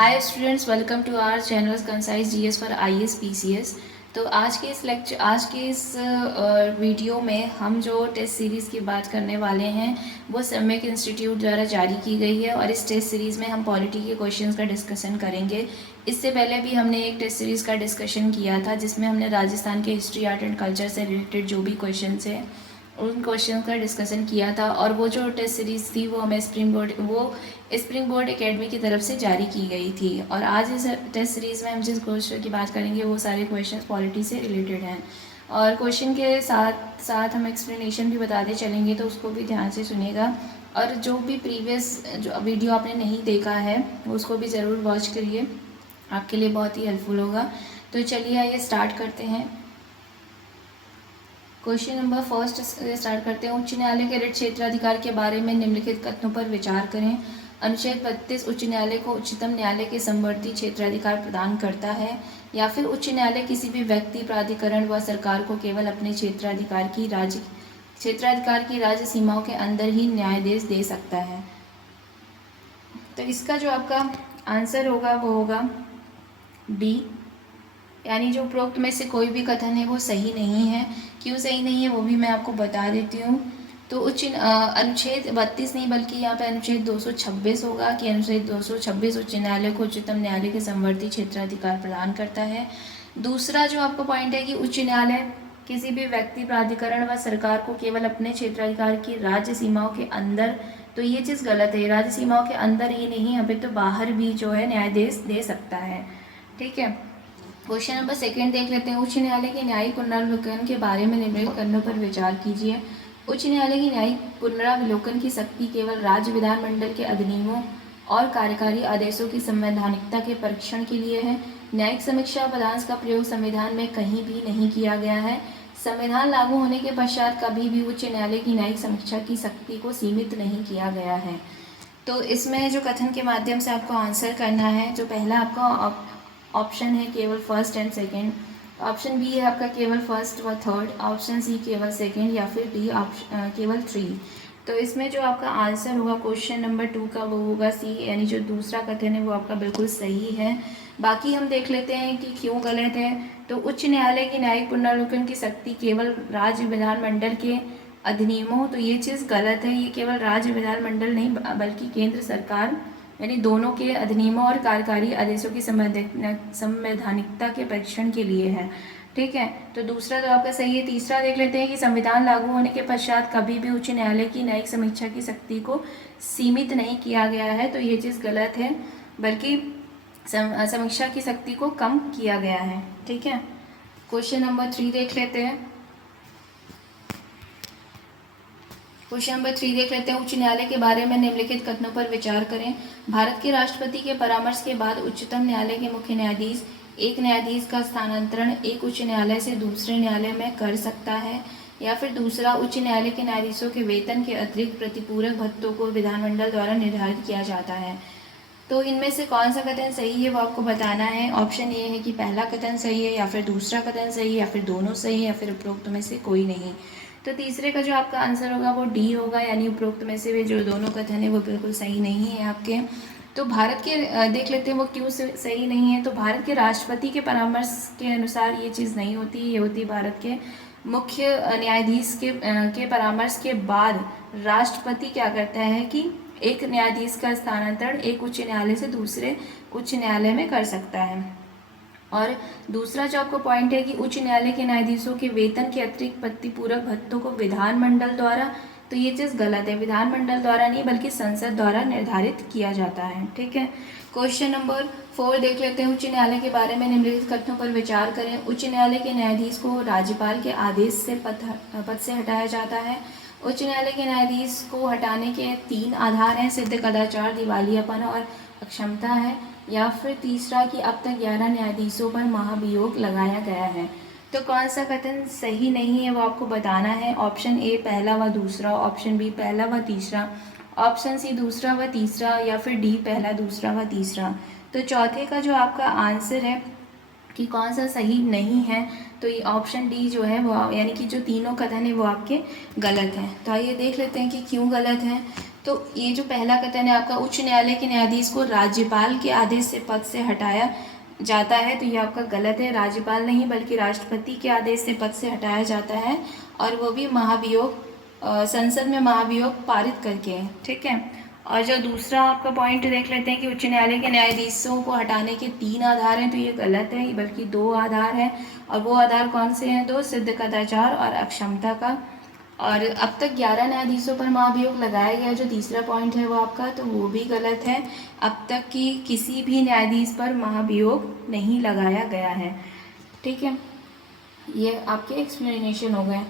Hi students, welcome to our channel concise GS for IAS PCS. तो आज के इस वीडियो में हम जो टेस्ट सीरीज़ की बात करने वाले हैं वो सम्यक इंस्टीट्यूट द्वारा जारी की गई है और इस टेस्ट सीरीज़ में हम पॉलिटी के क्वेश्चंस का डिस्कशन करेंगे। इससे पहले भी हमने एक टेस्ट सीरीज़ का डिस्कशन किया था जिसमें हमने राजस्थान के हिस्ट्री, आर्ट एंड कल्चर से रिलेटेड जो भी क्वेश्चन है उन क्वेश्चन का डिस्कशन किया था। और वो जो टेस्ट सीरीज़ थी वो हमें स्प्रिंग बोर्ड एकेडमी की तरफ से जारी की गई थी। और आज इस टेस्ट सीरीज़ में हम जिस क्वेश्चन की बात करेंगे वो सारे क्वेश्चन पॉलिटी से रिलेटेड हैं और क्वेश्चन के साथ साथ हम एक्सप्लेनेशन भी बताते चलेंगे, तो उसको भी ध्यान से सुनिएगा। और जो भी प्रीवियस जो वीडियो आपने नहीं देखा है उसको भी ज़रूर वॉच करिए, आपके लिए बहुत ही हेल्पफुल होगा। तो चलिए आइए स्टार्ट करते हैं। क्वेश्चन नंबर फर्स्ट स्टार्ट करते हैं। उच्च न्यायालय के रिट क्षेत्राधिकार के बारे में निम्नलिखित कथनों पर विचार करें। अनुच्छेद 32 उच्च न्यायालय को उच्चतम न्यायालय के समवर्ती क्षेत्राधिकार प्रदान करता है, या फिर उच्च न्यायालय किसी भी व्यक्ति, प्राधिकरण व सरकार को केवल अपने क्षेत्राधिकार की राज्य सीमाओं के अंदर ही न्यायाधीश दे सकता है। तो इसका जो आपका आंसर होगा वो होगा डी, यानी जो उपरोक्त में से कोई भी कथन है वो सही नहीं है। क्यों सही नहीं है वो भी मैं आपको बता देती हूँ। तो अनुच्छेद 32 नहीं बल्कि यहाँ पे अनुच्छेद 226 होगा कि अनुच्छेद 226 उच्च न्यायालय को उच्चतम न्यायालय के समवर्ती क्षेत्राधिकार प्रदान करता है। दूसरा जो आपका पॉइंट है कि उच्च न्यायालय किसी भी व्यक्ति, प्राधिकरण व सरकार को केवल अपने क्षेत्राधिकार की राज्य सीमाओं के अंदर, तो ये चीज़ गलत है। राज्य सीमाओं के अंदर ही नहीं, अभी तो बाहर भी जो है न्यायाधीश दे सकता है। ठीक है, क्वेश्चन नंबर सेकंड देख लेते हैं। उच्च न्यायालय के न्यायिक पुनरावलोकन के बारे में निम्नलिखित कथनों पर विचार कीजिए। उच्च न्यायालय की न्यायिक पुनरावलोकन की शक्ति केवल राज्य विधानमंडल के अधिनियमों और कार्यकारी आदेशों की संवैधानिकता के परीक्षण के लिए है। न्यायिक समीक्षा पदांश का प्रयोग संविधान में कहीं भी नहीं किया गया है। संविधान लागू होने के पश्चात कभी भी उच्च न्यायालय की न्यायिक समीक्षा की शक्ति को सीमित नहीं किया गया है। तो इसमें जो कथन के माध्यम से आपको आंसर करना है, जो पहला आपका ऑप्शन है केवल first and second, option B है आपका केवल फर्स्ट व थर्ड, ऑप्शन सी केवल सेकंड, या फिर डी केवल 3। तो इसमें जो आपका आंसर होगा क्वेश्चन नंबर 2 का वो होगा सी, यानी जो दूसरा कथन है वो आपका बिल्कुल सही है। बाकी हम देख लेते हैं कि क्यों गलत है। तो उच्च न्यायालय की न्यायिक पुनरावलोकन की शक्ति केवल राज्य विधानमंडल के अधिनियमों, तो ये चीज़ गलत है। ये केवल राज्य विधानमंडल नहीं बल्कि केंद्र सरकार, यानी दोनों के अधिनियमों और कार्यकारी आदेशों की संवैधानिकता के परीक्षण के लिए है। ठीक है, तो दूसरा तो आपका सही है। तीसरा देख लेते हैं कि संविधान लागू होने के पश्चात कभी भी उच्च न्यायालय की न्यायिक समीक्षा की शक्ति को सीमित नहीं किया गया है, तो ये चीज़ गलत है, बल्कि समीक्षा की शक्ति को कम किया गया है। ठीक है, क्वेश्चन नंबर 3 देख लेते हैं। क्वेश्चन नंबर 3 देख लेते हैं। उच्च न्यायालय के बारे में निम्नलिखित कथनों पर विचार करें। भारत के राष्ट्रपति के परामर्श के बाद उच्चतम न्यायालय के मुख्य न्यायाधीश एक न्यायाधीश का स्थानांतरण एक उच्च न्यायालय से दूसरे न्यायालय में कर सकता है, या फिर दूसरा, उच्च न्यायालय के न्यायाधीशों के वेतन के अतिरिक्त प्रतिपूरक भत्तों को विधानमंडल द्वारा निर्धारित किया जाता है। तो इनमें से कौन सा कथन सही है वो आपको बताना है। ऑप्शन ए है कि पहला कथन सही है, या फिर दूसरा कथन सही है, या फिर दोनों सही है, या फिर उपरोक्त में से कोई नहीं। तो तीसरे का जो आपका आंसर होगा वो डी होगा, यानी उपरोक्त में से वे जो दोनों कथन है वो बिल्कुल सही नहीं है आपके। तो भारत के देख लेते हैं वो क्यों सही नहीं है। तो भारत के राष्ट्रपति के परामर्श के अनुसार ये चीज़ नहीं होती, ये होती भारत के मुख्य न्यायाधीश के परामर्श के बाद राष्ट्रपति क्या करता है कि एक न्यायाधीश का स्थानांतरण एक उच्च न्यायालय से दूसरे उच्च न्यायालय में कर सकता है। और दूसरा जो आपको पॉइंट है कि उच्च न्यायालय के न्यायाधीशों के वेतन के अतिरिक्त प्रतिपूरक भत्तों को विधानमंडल द्वारा, तो ये चीज़ गलत है। विधानमंडल द्वारा नहीं बल्कि संसद द्वारा निर्धारित किया जाता है। ठीक है, क्वेश्चन नंबर 4 देख लेते हैं। उच्च न्यायालय के बारे में निम्नलिखित कथनों पर विचार करें। उच्च न्यायालय के न्यायाधीश को राज्यपाल के आदेश से पद से हटाया जाता है। उच्च न्यायालय के न्यायाधीश को हटाने के 3 आधार हैं, सिद्ध कदाचार, दिवालियापन और अक्षमता है, या फिर तीसरा कि अब तक 11 न्यायाधीशों पर महाभियोग लगाया गया है। तो कौन सा कथन सही नहीं है वो आपको बताना है। ऑप्शन ए पहला व दूसरा, ऑप्शन बी पहला व तीसरा, ऑप्शन सी दूसरा व तीसरा, या फिर डी पहला, दूसरा व तीसरा। तो चौथे का जो आपका आंसर है कि कौन सा सही नहीं है, तो ये ऑप्शन डी जो है वो, यानी कि जो तीनों कथन है वो आपके गलत हैं। तो आइए देख लेते हैं कि क्यों गलत है। तो ये जो पहला कथन है आपका, उच्च न्यायालय के न्यायाधीश को राज्यपाल के आदेश से पद से हटाया जाता है, तो ये आपका गलत है। राज्यपाल नहीं बल्कि राष्ट्रपति के आदेश से पद से हटाया जाता है, और वो भी महाभियोग संसद में महाभियोग पारित करके, ठीक है। और जो दूसरा आपका पॉइंट देख लेते हैं कि उच्च न्यायालय के न्यायाधीशों को हटाने के 3 आधार हैं, तो ये गलत है, बल्कि 2 आधार हैं। और वो आधार कौन से हैं? 2, सिद्ध कदाचार और अक्षमता का। और अब तक 11 न्यायाधीशों पर महाभियोग लगाया गया, जो तीसरा पॉइंट है वो आपका, तो वो भी गलत है। अब तक की किसी भी न्यायाधीश पर महाभियोग नहीं लगाया गया है, ठीक है। ये आपके एक्सप्लेनेशन हो गए।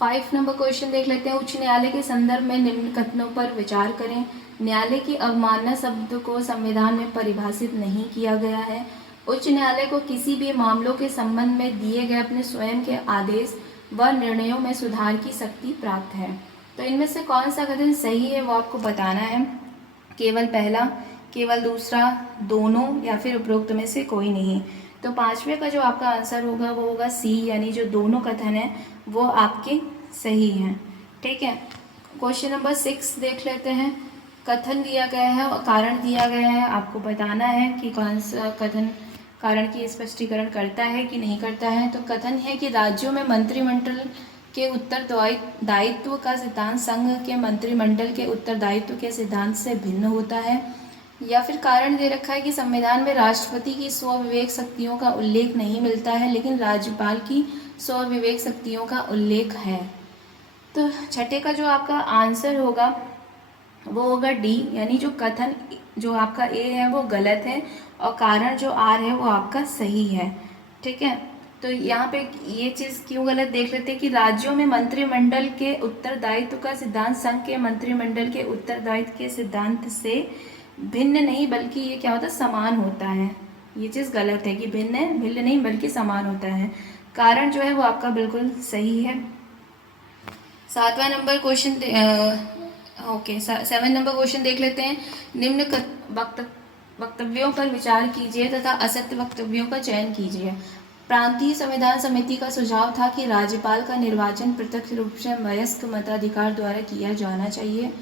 5 नंबर क्वेश्चन देख लेते हैं। उच्च न्यायालय के संदर्भ में निम्न कथनों पर विचार करें। न्यायालय की अवमानना शब्द को संविधान में परिभाषित नहीं किया गया है। उच्च न्यायालय को किसी भी मामलों के संबंध में दिए गए अपने स्वयं के आदेश व निर्णयों में सुधार की शक्ति प्राप्त है। तो इनमें से कौन सा कथन सही है वो आपको बताना है। केवल पहला, केवल दूसरा, दोनों, या फिर उपरोक्त में से कोई नहीं। तो 5वें का जो आपका आंसर होगा वो होगा सी, यानी जो दोनों कथन है वो आपके सही हैं, ठीक है। क्वेश्चन नंबर 6 देख लेते हैं। कथन दिया गया है और कारण दिया गया है, आपको बताना है कि कौन सा कथन कारण की स्पष्टीकरण करता है कि नहीं करता है। तो कथन है कि राज्यों में मंत्रिमंडल के उत्तरदायित्व का सिद्धांत संघ के मंत्रिमंडल के उत्तरदायित्व के सिद्धांत से भिन्न होता है। या फिर कारण दे रखा है कि संविधान में राष्ट्रपति की स्वविवेक शक्तियों का उल्लेख नहीं मिलता है, लेकिन राज्यपाल की स्वविवेक शक्तियों का उल्लेख है। तो छठे का जो आपका आंसर होगा वो होगा डी, यानी जो कथन जो आपका ए है वो गलत है और कारण जो आर है वो आपका सही है, ठीक है। तो यहाँ पे ये चीज़ क्यों गलत देख लेते हैं कि राज्यों में मंत्रिमंडल के उत्तरदायित्व का सिद्धांत संघ के मंत्रिमंडल के उत्तरदायित्व के सिद्धांत से भिन्न नहीं बल्कि ये क्या होता है, समान होता है। ये चीज़ गलत है कि भिन्न नहीं बल्कि समान होता है। कारण जो है वो आपका बिल्कुल सही है। 7वां नंबर क्वेश्चन 7 नंबर क्वेश्चन देख लेते हैं। निम्न वक्तव्यों पर विचार कीजिए तथा असत्य वक्तव्यों का चयन कीजिए। प्रांतीय संविधान समिति का सुझाव था कि राज्यपाल का निर्वाचन प्रत्यक्ष रूप से वयस्क मताधिकार द्वारा किया जाना चाहिए।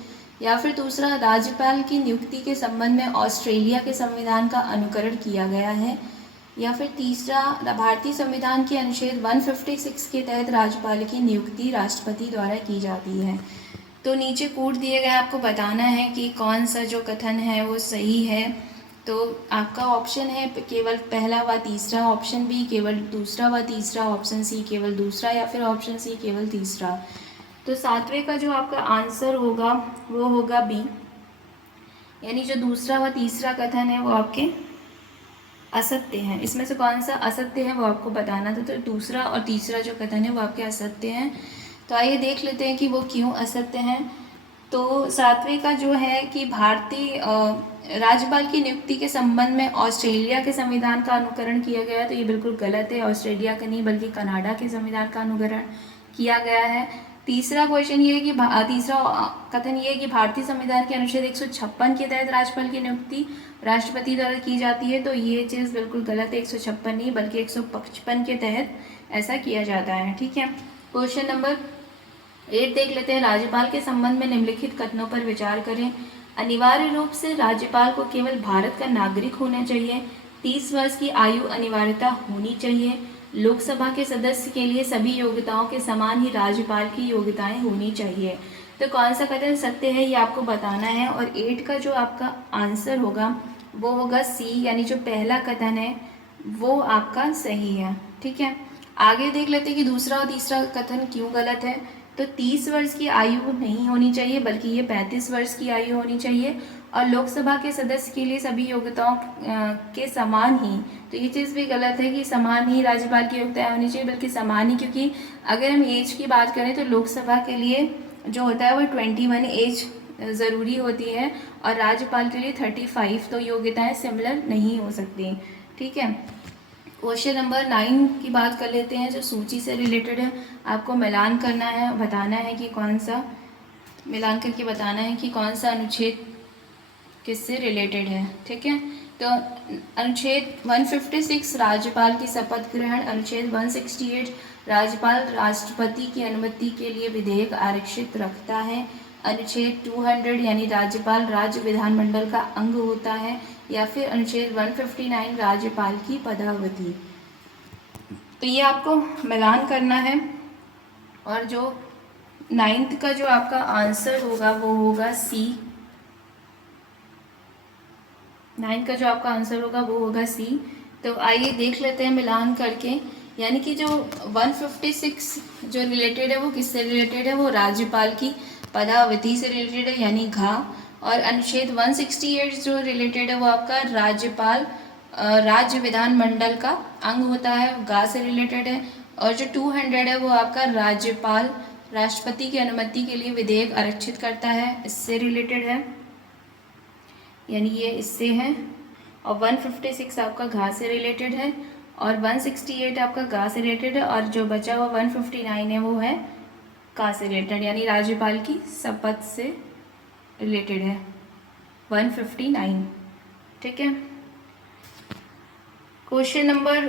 या फिर दूसरा, राज्यपाल की नियुक्ति के संबंध में ऑस्ट्रेलिया के संविधान का अनुकरण किया गया है। या फिर तीसरा, भारतीय संविधान के अनुच्छेद 156 के तहत राज्यपाल की नियुक्ति राष्ट्रपति द्वारा की जाती है। तो नीचे कोड दिए गए, आपको बताना है कि कौन सा जो कथन है वो सही है। तो आपका ऑप्शन है केवल पहला व तीसरा, ऑप्शन बी केवल दूसरा व तीसरा, ऑप्शन सी केवल दूसरा, या फिर ऑप्शन सी केवल तीसरा। तो 7वें का जो आपका आंसर होगा वो होगा बी, यानी जो दूसरा व तीसरा कथन है वो आपके असत्य हैं। इसमें से कौन सा असत्य है वो आपको बताना था। तो दूसरा और तीसरा जो कथन है वो आपके असत्य हैं। तो आइए देख लेते हैं कि वो क्यों असत्य हैं। तो 7वें का जो है कि भारतीय राज्यपाल की नियुक्ति के संबंध में ऑस्ट्रेलिया के संविधान का अनुकरण किया गया है, तो ये बिल्कुल गलत है। ऑस्ट्रेलिया का नहीं बल्कि कनाडा के संविधान का अनुकरण किया गया है। तीसरा क्वेश्चन ये है कि तीसरा कथन ये है कि भारतीय संविधान के अनुच्छेद 156 के तहत राज्यपाल की नियुक्ति राष्ट्रपति द्वारा की जाती है, तो ये चीज़ बिल्कुल गलत है। 156 नहीं बल्कि 155 के तहत ऐसा किया जाता है, ठीक है। क्वेश्चन नंबर 8 देख लेते हैं। राज्यपाल के संबंध में निम्नलिखित कथनों पर विचार करें। अनिवार्य रूप से राज्यपाल को केवल भारत का नागरिक होना चाहिए। 30 वर्ष की आयु अनिवार्यता होनी चाहिए। लोकसभा के सदस्य के लिए सभी योग्यताओं के समान ही राज्यपाल की योग्यताएं होनी चाहिए। तो कौन सा कथन सत्य है ये आपको बताना है। और 8 का जो आपका आंसर होगा वो होगा सी, यानी जो पहला कथन है वो आपका सही है, ठीक है। आगे देख लेते हैं कि दूसरा और तीसरा कथन क्यों गलत है। तो 30 वर्ष की आयु नहीं होनी चाहिए बल्कि ये 35 वर्ष की आयु होनी चाहिए। और लोकसभा के सदस्य के लिए सभी योग्यताओं के समान ही, तो ये चीज़ भी गलत है कि समान ही राज्यपाल की योग्यताएं होनी चाहिए बल्कि समान ही, क्योंकि अगर हम एज की बात करें तो लोकसभा के लिए जो होता है वो 21 एज ज़रूरी होती है और राज्यपाल के लिए 35, तो योग्यताएं सिमिलर नहीं हो सकती, ठीक है। क्वेश्चन नंबर 9 की बात कर लेते हैं, जो सूची से रिलेटेड है। आपको मिलान करना है, बताना है कि कौन सा, मिलान करके बताना है कि कौन सा अनुच्छेद किससे रिलेटेड है, ठीक है। तो अनुच्छेद 156 राज्यपाल की शपथ ग्रहण, अनुच्छेद 168 राज्यपाल राष्ट्रपति की अनुमति के लिए विधेयक आरक्षित रखता है, अनुच्छेद 200 यानी राज्यपाल राज्य विधानमंडल का अंग होता है, या फिर अनुच्छेद 159 राज्यपाल की पदावधि। तो ये आपको मिलान करना है। और जो 9th का जो आपका आंसर होगा वो होगा सी। 9th का जो आपका आंसर होगा वो होगा सी। तो आइए देख लेते हैं मिलान करके। यानी कि जो 156 जो रिलेटेड है वो किससे रिलेटेड है, वो राज्यपाल की पदावधि से रिलेटेड है यानी घा। और अनुच्छेद 168 जो रिलेटेड है वो आपका राज्यपाल राज्य विधानमंडल का अंग होता है, गा से रिलेटेड है। और जो 200 है वो आपका राज्यपाल राष्ट्रपति की अनुमति के लिए विधेयक आरक्षित करता है, इससे रिलेटेड है, यानी ये इससे है। और 156 आपका घा से रिलेटेड है, और 168 आपका गा से रिलेटेड है, और जो बचा हुआ 159 है वो है का से रिलेटेड, यानी राज्यपाल की शपथ से रिलेटेड है 159। ठीक है। क्वेश्चन नंबर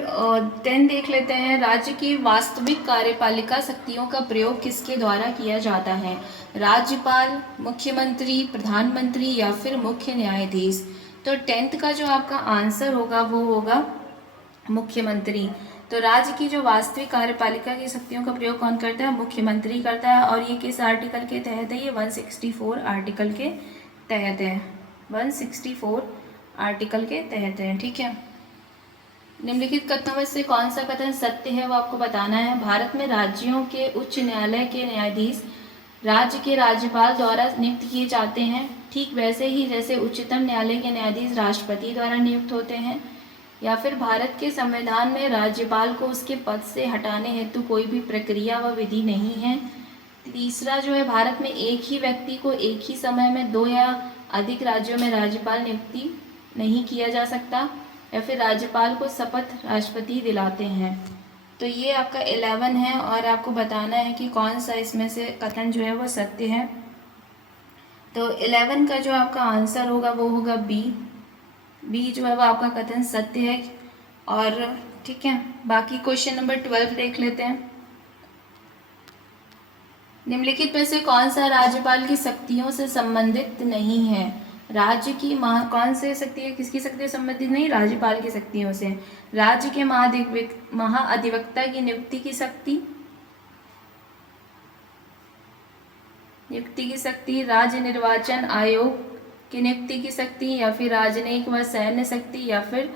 10 देख लेते हैं। राज्य की वास्तविक कार्यपालिका शक्तियों का प्रयोग किसके द्वारा किया जाता है, राज्यपाल, मुख्यमंत्री, प्रधानमंत्री या फिर मुख्य न्यायाधीश। तो 10th का जो आपका आंसर होगा वो होगा मुख्यमंत्री। तो राज्य की जो वास्तविक कार्यपालिका की शक्तियों का प्रयोग कौन करता है, मुख्यमंत्री करता है। और ये किस आर्टिकल के तहत है, ये 164 आर्टिकल के तहत है, 164 आर्टिकल के तहत है। ठीक है। निम्नलिखित कथनों में से कौन सा कथन सत्य है वो आपको बताना है। भारत में राज्यों के उच्च न्यायालय के न्यायाधीश राज्य के राज्यपाल द्वारा नियुक्त किए जाते हैं, ठीक वैसे ही जैसे उच्चतम न्यायालय के न्यायाधीश राष्ट्रपति द्वारा नियुक्त होते हैं। या फिर भारत के संविधान में राज्यपाल को उसके पद से हटाने हेतु कोई भी प्रक्रिया व विधि नहीं है। तीसरा जो है, भारत में एक ही व्यक्ति को एक ही समय में 2 या अधिक राज्यों में राज्यपाल नियुक्ति नहीं किया जा सकता। या फिर राज्यपाल को शपथ राष्ट्रपति दिलाते हैं। तो ये आपका 11 है, और आपको बताना है कि कौन सा इसमें से कथन जो है वो सत्य है। तो 11 का जो आपका आंसर होगा वो होगा बी। बी जो है वो आपका कथन सत्य है। और ठीक है, बाकी क्वेश्चन नंबर 12 देख लेते हैं। निम्नलिखित में से कौन सा राज्यपाल की शक्तियों से संबंधित नहीं है, राज्य की कौन से शक्ति है, किसकी शक्ति से संबंधित नहीं, राज्यपाल की शक्तियों से। राज्य के महाधिवक्ता की नियुक्ति की शक्ति, राज्य निर्वाचन आयोग की नियुक्ति की शक्ति, या फिर राजनयिक व सैन्य शक्ति, या फिर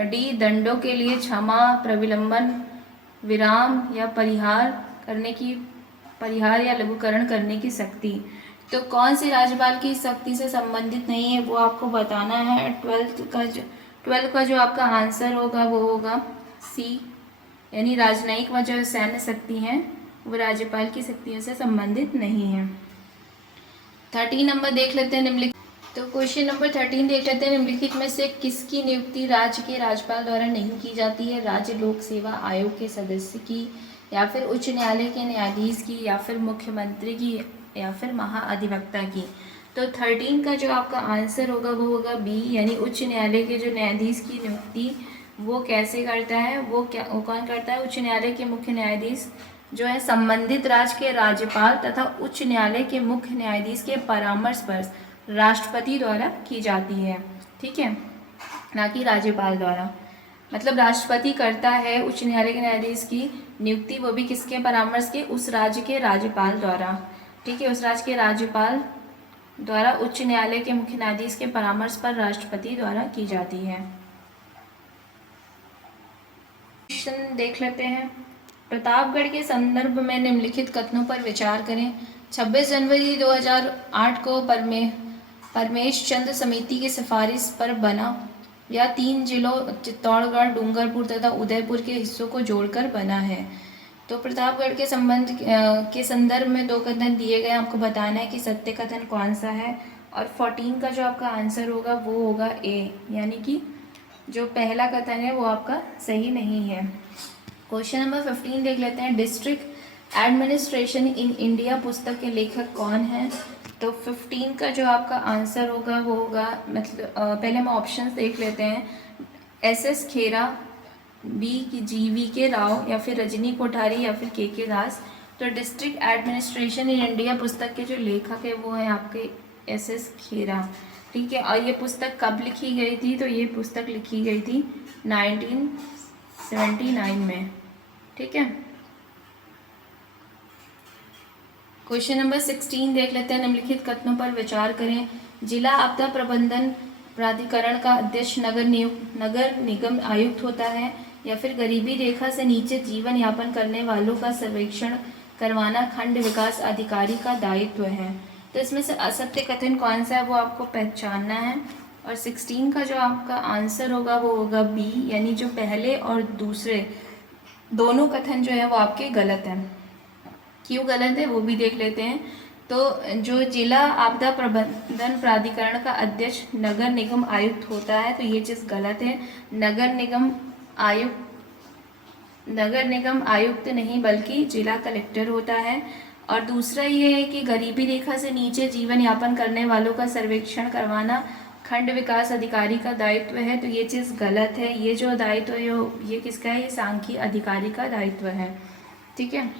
डी दंडों के लिए क्षमा, प्रविलंबन, विराम या परिहार या लघुकरण करने की शक्ति। तो कौन सी राज्यपाल की शक्ति से संबंधित नहीं है वो आपको बताना है। 12 का जो आपका आंसर होगा वो होगा सी, यानी राजनयिक व जो सैन्य शक्ति हैं वो राज्यपाल की शक्तियों से संबंधित नहीं है। 13 नंबर देख लेते हैं निम्नलिखित। तो क्वेश्चन नंबर 13 देख लेते हैं। निम्नलिखित में से किसकी नियुक्ति राज्य के राज्यपाल द्वारा नहीं की जाती है, राज्य लोक सेवा आयोग के सदस्य की, या फिर उच्च न्यायालय के न्यायाधीश की, या फिर मुख्यमंत्री की, या फिर महाअधिवक्ता की। तो 13 का जो आपका आंसर होगा वो होगा बी, यानी उच्च न्यायालय के जो न्यायाधीश की नियुक्ति वो कैसे करता है, वो कौन करता है, उच्च न्यायालय के मुख्य न्यायाधीश जो है संबंधित राज्य के राज्यपाल तथा उच्च न्यायालय के मुख्य न्यायाधीश के परामर्श पर राष्ट्रपति द्वारा की जाती है। ठीक है, ना कि राज्यपाल द्वारा। मतलब राष्ट्रपति करता है उच्च न्यायालय के न्यायाधीश की नियुक्ति, वो भी किसके परामर्श के, उस राज्य के राज्यपाल द्वारा। ठीक है, उस राज्य के राज्यपाल द्वारा उच्च न्यायालय के मुख्य न्यायाधीश के परामर्श पर राष्ट्रपति द्वारा की जाती है। क्वेश्चन देख लेते हैं। प्रतापगढ़ के संदर्भ में निम्नलिखित कथनों पर विचार करें। 26 जनवरी 2008 को परमेश चंद्र समिति की सिफारिश पर बना, या 3 जिलों चित्तौड़गढ़, डूंगरपुर तथा उदयपुर के हिस्सों को जोड़कर बना है। तो प्रतापगढ़ के संदर्भ में 2 कथन दिए गए, आपको बताना है कि सत्य कथन कौन सा है। और 14 का जो आपका आंसर होगा वो होगा ए, यानी कि जो पहला कथन है वो आपका सही नहीं है। क्वेश्चन नंबर 15 देख लेते हैं। डिस्ट्रिक्ट एडमिनिस्ट्रेशन इन इंडिया पुस्तक के लेखक कौन हैं। तो 15 का जो आपका आंसर होगा वो होगा, मतलब पहले हम ऑप्शंस देख लेते हैं। एस खेरा, बी की GV के राव, या फिर रजनी कोठारी, या फिर के दास। तो डिस्ट्रिक्ट एडमिनिस्ट्रेशन इन इंडिया पुस्तक के जो लेखक है वो है आपके एस खेरा। ठीक है, और ये पुस्तक कब लिखी गई थी? तो ये पुस्तक लिखी गई थी 1979 में। ठीक है, क्वेश्चन नंबर 16 देख लेते हैं। निम्नलिखित कथनों पर विचार करें। जिला आपदा प्रबंधन प्राधिकरण का अध्यक्ष नगर निगम आयुक्त होता है, या फिर गरीबी रेखा से नीचे जीवन यापन करने वालों का सर्वेक्षण करवाना खंड विकास अधिकारी का दायित्व है। तो इसमें से असत्य कथन कौन सा है वो आपको पहचानना है। और 16 का जो आपका आंसर होगा वो होगा बी, यानी जो पहले और दूसरे दोनों कथन जो है वो आपके गलत हैं। क्यों गलत है वो भी देख लेते हैं। तो जो जिला आपदा प्रबंधन प्राधिकरण का अध्यक्ष नगर निगम आयुक्त होता है, तो ये चीज़ गलत है। नगर निगम आयुक्त नहीं बल्कि जिला कलेक्टर होता है। और दूसरा ये है कि गरीबी रेखा से नीचे जीवन यापन करने वालों का सर्वेक्षण करवाना खंड विकास अधिकारी का दायित्व है, तो ये चीज़ गलत है। ये जो दायित्व है ये किसका है? ये सांख्यिकी अधिकारी का दायित्व है। ठीक है,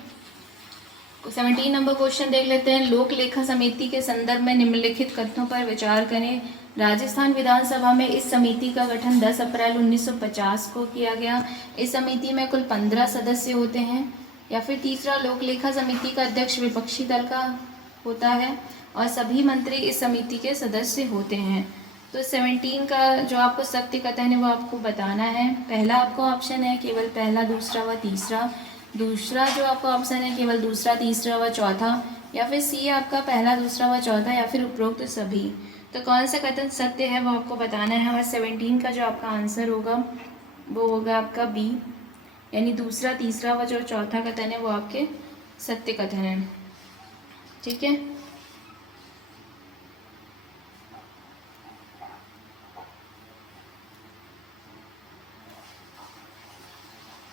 17 नंबर क्वेश्चन देख लेते हैं। लोक लेखा समिति के संदर्भ में निम्नलिखित कथनों पर विचार करें। राजस्थान विधानसभा में इस समिति का गठन 10 अप्रैल 1950 को किया गया। इस समिति में कुल 15 सदस्य होते हैं। या फिर तीसरा, लोक लेखा समिति का अध्यक्ष विपक्षी दल का होता है और सभी मंत्री इस समिति के सदस्य होते हैं। तो 17 का जो आपको सत्य कथन है वो आपको बताना है। पहला आपको ऑप्शन है केवल पहला, दूसरा व तीसरा। दूसरा जो आपका ऑप्शन है केवल दूसरा, तीसरा व चौथा। या फिर सी आपका पहला, दूसरा व चौथा, या फिर उपरोक्त सभी। तो कौन सा कथन सत्य है वो आपको बताना है। और 17 का जो आपका आंसर होगा वो होगा आपका बी, यानी दूसरा, तीसरा व जो चौथा कथन है वो आपके सत्य कथन है। ठीक है,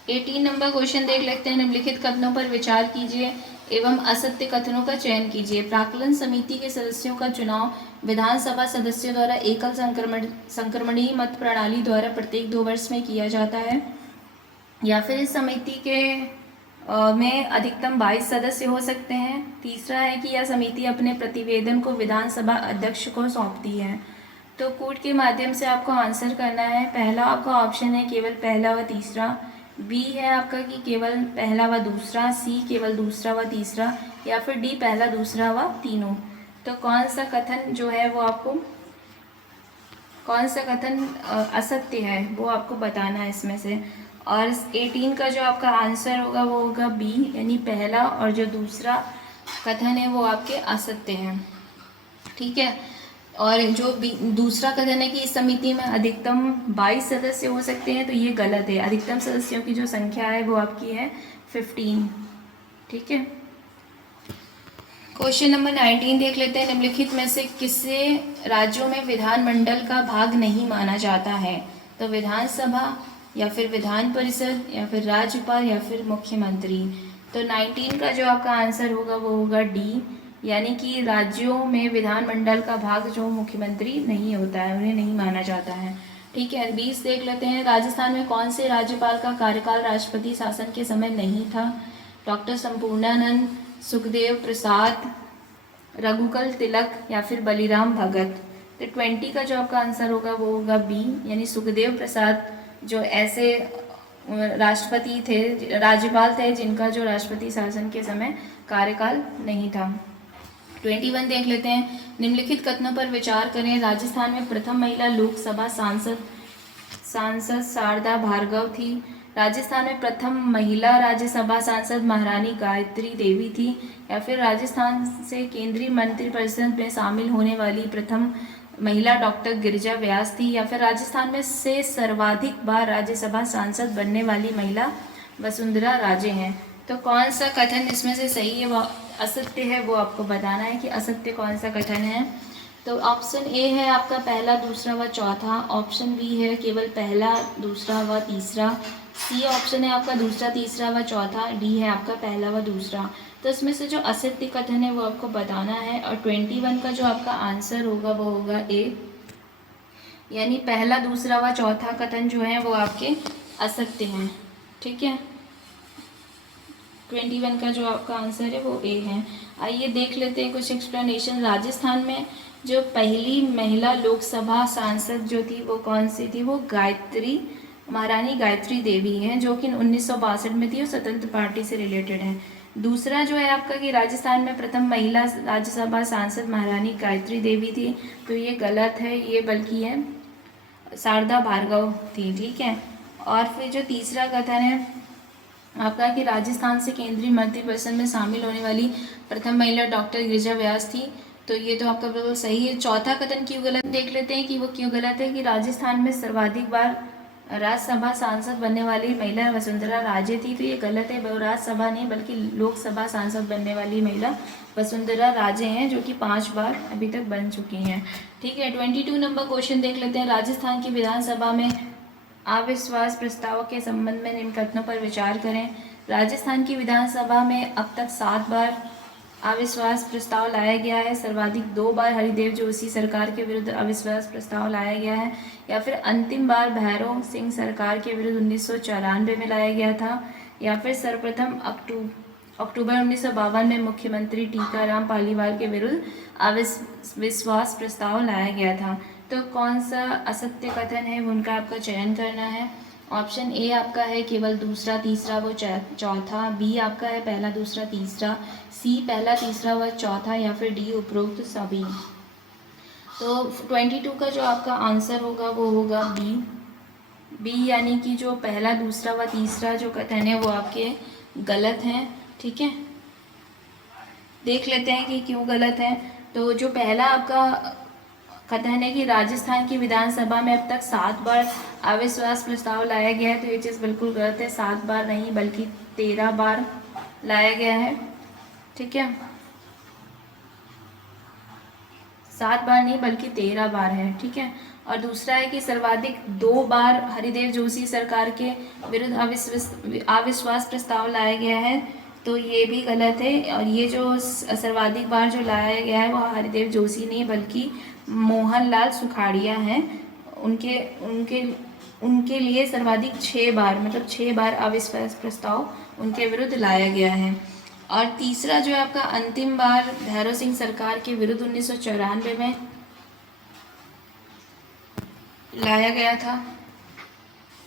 एटीन नंबर क्वेश्चन देख लेते हैं। निम्नलिखित कथनों पर विचार कीजिए एवं असत्य कथनों का चयन कीजिए। प्राक्कलन समिति के सदस्यों का चुनाव विधानसभा सदस्यों द्वारा एकल संक्रमणीय मत प्रणाली द्वारा प्रत्येक 2 वर्ष में किया जाता है। या फिर इस समिति के में अधिकतम 22 सदस्य हो सकते हैं। तीसरा है कि यह समिति अपने प्रतिवेदन को विधानसभा अध्यक्ष को सौंपती है। तो कोड के माध्यम से आपको आंसर करना है। पहला आपका ऑप्शन है केवल पहला व तीसरा। बी है आपका कि केवल पहला व दूसरा। सी केवल दूसरा व तीसरा। या फिर डी पहला, दूसरा व तीनों। तो कौन सा कथन जो है वो आपको, कौन सा कथन असत्य है वो आपको बताना है इसमें से। और 18 का जो आपका आंसर होगा वो होगा बी, यानी पहला और जो दूसरा कथन है वो आपके असत्य हैं। ठीक है, और जो दूसरा कथन है कि इस समिति में अधिकतम 22 सदस्य हो सकते हैं, तो ये गलत है। अधिकतम सदस्यों की जो संख्या है वो आपकी है 15। ठीक है, क्वेश्चन नंबर 19 देख लेते हैं। निम्नलिखित में से किसे राज्यों में विधानमंडल का भाग नहीं माना जाता है? तो विधानसभा, या फिर विधान परिषद, या फिर राज्यपाल, या फिर मुख्यमंत्री। तो 19 का जो आपका आंसर होगा वो होगा डी, यानी कि राज्यों में विधानमंडल का भाग जो मुख्यमंत्री नहीं होता है, उन्हें नहीं माना जाता है। ठीक है, 20 देख लेते हैं। राजस्थान में कौन से राज्यपाल का कार्यकाल राष्ट्रपति शासन के समय नहीं था? डॉक्टर संपूर्णानंद, सुखदेव प्रसाद, रघुकुल तिलक, या फिर बलिराम भगत। तो 20 का जो आपका आंसर होगा वो होगा बी, यानी सुखदेव प्रसाद जो ऐसे राष्ट्रपति थे, राज्यपाल थे जिनका जो राष्ट्रपति शासन के समय कार्यकाल नहीं था। 21 देख लेते हैं। निम्नलिखित कथनों पर विचार करें। राजस्थान में प्रथम महिला लोकसभा सांसद शारदा भार्गव थी। राजस्थान में प्रथम महिला राज्यसभा सांसद महारानी गायत्री देवी थी। या फिर राजस्थान से केंद्रीय मंत्रिपरिषद में शामिल होने वाली प्रथम महिला डॉक्टर गिरिजा व्यास थी। या फिर राजस्थान में से सर्वाधिक बार राज्यसभा सांसद बनने वाली महिला वसुंधरा राजे हैं। तो कौन सा कथन इसमें से सही है, वो असत्य है, वो आपको बताना है कि असत्य कौन सा कथन है। तो ऑप्शन ए है आपका पहला, दूसरा व चौथा। ऑप्शन बी है केवल पहला, दूसरा व तीसरा। सी ऑप्शन है आपका दूसरा, तीसरा व चौथा। डी है आपका पहला व दूसरा। तो इसमें से जो असत्य कथन है वो आपको बताना है। और 21 का जो आपका आंसर होगा वो होगा ए, यानी पहला, दूसरा व चौथा कथन जो है वो आपके असत्य हैं। ठीक है, 21 का जो आपका आंसर है वो ए है। आइए देख लेते हैं कुछ एक्सप्लेनेशन। राजस्थान में जो पहली महिला लोकसभा सांसद जो थी वो कौन सी थी? वो गायत्री, महारानी गायत्री देवी हैं, जो कि 1962 में थी और स्वतंत्र पार्टी से रिलेटेड है। दूसरा जो है आपका कि राजस्थान में प्रथम महिला राज्यसभा सांसद महारानी गायत्री देवी थी, तो ये गलत है, ये बल्कि है शारदा भार्गव थी, ठीक है। और फिर जो तीसरा कथन है आपका कि राजस्थान से केंद्रीय मंत्रिपरिषद में शामिल होने वाली प्रथम महिला डॉक्टर गिरिजा व्यास थी, तो ये तो आपका बिल्कुल सही है। चौथा कथन क्यों गलत, देख लेते हैं कि वो क्यों गलत है। कि राजस्थान में सर्वाधिक बार राज्यसभा सांसद बनने वाली महिला वसुंधरा राजे थी, तो ये गलत है। वो राज्यसभा नहीं बल्कि लोकसभा सांसद बनने वाली महिला वसुंधरा राजे हैं, जो कि 5 बार अभी तक बन चुकी हैं, ठीक है। 22 नंबर क्वेश्चन देख लेते हैं। राजस्थान की विधानसभा में अविश्वास प्रस्ताव के संबंध में निम्न कथनों पर विचार करें। राजस्थान की विधानसभा में अब तक 7 बार अविश्वास प्रस्ताव लाया गया है। सर्वाधिक 2 बार हरिदेव जोशी सरकार के विरुद्ध अविश्वास प्रस्ताव लाया गया है, या फिर अंतिम बार भैरव सिंह सरकार के विरुद्ध 1994 में लाया गया था, या फिर सर्वप्रथम अक्टूबर 1952 में मुख्यमंत्री टीकाराम पालीवाल के विरुद्ध अविश्वास प्रस्ताव लाया गया था। तो कौन सा असत्य कथन है उनका आपका चयन करना है। ऑप्शन ए आपका है केवल दूसरा तीसरा व चौथा, बी आपका है पहला दूसरा तीसरा, सी पहला तीसरा व चौथा, या फिर डी उपरोक्त सभी। तो 22 का जो आपका आंसर होगा वो होगा बी, यानी कि जो पहला दूसरा व तीसरा जो कथन है वो आपके गलत हैं, ठीक है। देख लेते हैं कि क्यों गलत है। तो जो पहला आपका कथन है कि राजस्थान की विधानसभा में अब तक 7 बार अविश्वास प्रस्ताव लाया गया है, तो ये चीज़ बिल्कुल गलत है। 7 बार नहीं बल्कि 13 बार लाया गया है, ठीक है। 7 बार नहीं बल्कि 13 बार है, ठीक है। और दूसरा है कि सर्वाधिक 2 बार हरिदेव जोशी सरकार के विरुद्ध अविश्वास प्रस्ताव लाया गया है, तो ये भी गलत है। और ये जो सर्वाधिक बार जो लाया गया है वो हरिदेव जोशी नहीं बल्कि मोहनलाल सुखाड़िया हैं। उनके उनके उनके लिए सर्वाधिक 6 बार, मतलब 6 बार अविश्वास प्रस्ताव उनके विरुद्ध लाया गया है। और तीसरा जो है आपका अंतिम बार भैरव सिंह सरकार के विरुद्ध 1994 में लाया गया था।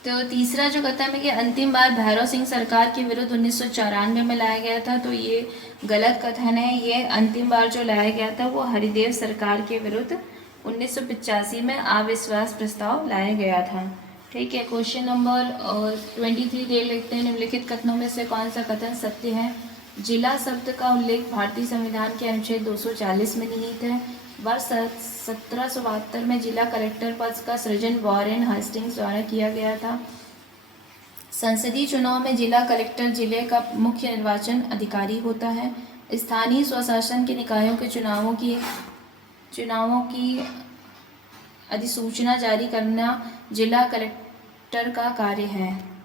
तो तीसरा जो कथन है कि अंतिम बार भैरव सिंह सरकार के विरुद्ध 1994 में लाया गया था, तो ये गलत कथन है। ये अंतिम बार जो लाया गया था वो हरिदेव सरकार के विरुद्ध 1985 में अविश्वास प्रस्ताव लाया गया था, ठीक है। क्वेश्चन नंबर 23 देख लेते हैं। निम्नलिखित कथनों में से कौन सा कथन सत्य है? जिला शब्द का उल्लेख भारतीय संविधान के अनुच्छेद 240 में निहित है। वर्ष 1772 में जिला कलेक्टर पद का सृजन वॉरेन हेस्टिंग्स द्वारा किया गया था। संसदीय चुनाव में जिला कलेक्टर जिले का मुख्य निर्वाचन अधिकारी होता है। स्थानीय स्वशासन के निकायों के चुनावों की अधिसूचना जारी करना जिला कलेक्टर का कार्य है।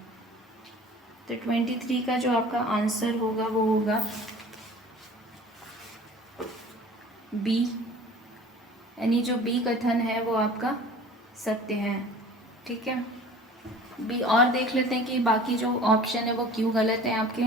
तो 23 का जो आपका आंसर होगा वो होगा बी, यानी जो बी कथन है वो आपका सत्य है, ठीक है। बी। और देख लेते हैं कि बाकी जो ऑप्शन है वो क्यों गलत है आपके।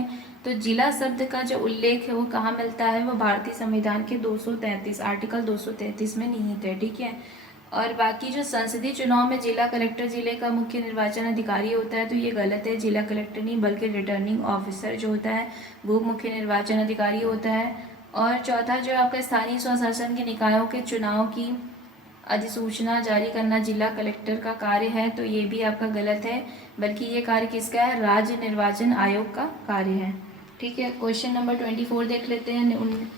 तो जिला शब्द का जो उल्लेख है वो कहाँ मिलता है? वो भारतीय संविधान के 233 आर्टिकल 233 में निहित है, ठीक है। और बाकी जो संसदीय चुनाव में जिला कलेक्टर जिले का मुख्य निर्वाचन अधिकारी होता है, तो ये गलत है। जिला कलेक्टर नहीं बल्कि रिटर्निंग ऑफिसर जो होता है वो मुख्य निर्वाचन अधिकारी होता है। और चौथा जो आपका स्थानीय स्वशासन के निकायों के चुनाव की अधिसूचना जारी करना जिला कलेक्टर का कार्य है, तो ये भी आपका गलत है, बल्कि ये कार्य किसका है? राज्य निर्वाचन आयोग का कार्य है, ठीक है। क्वेश्चन नंबर 24 देख लेते हैं।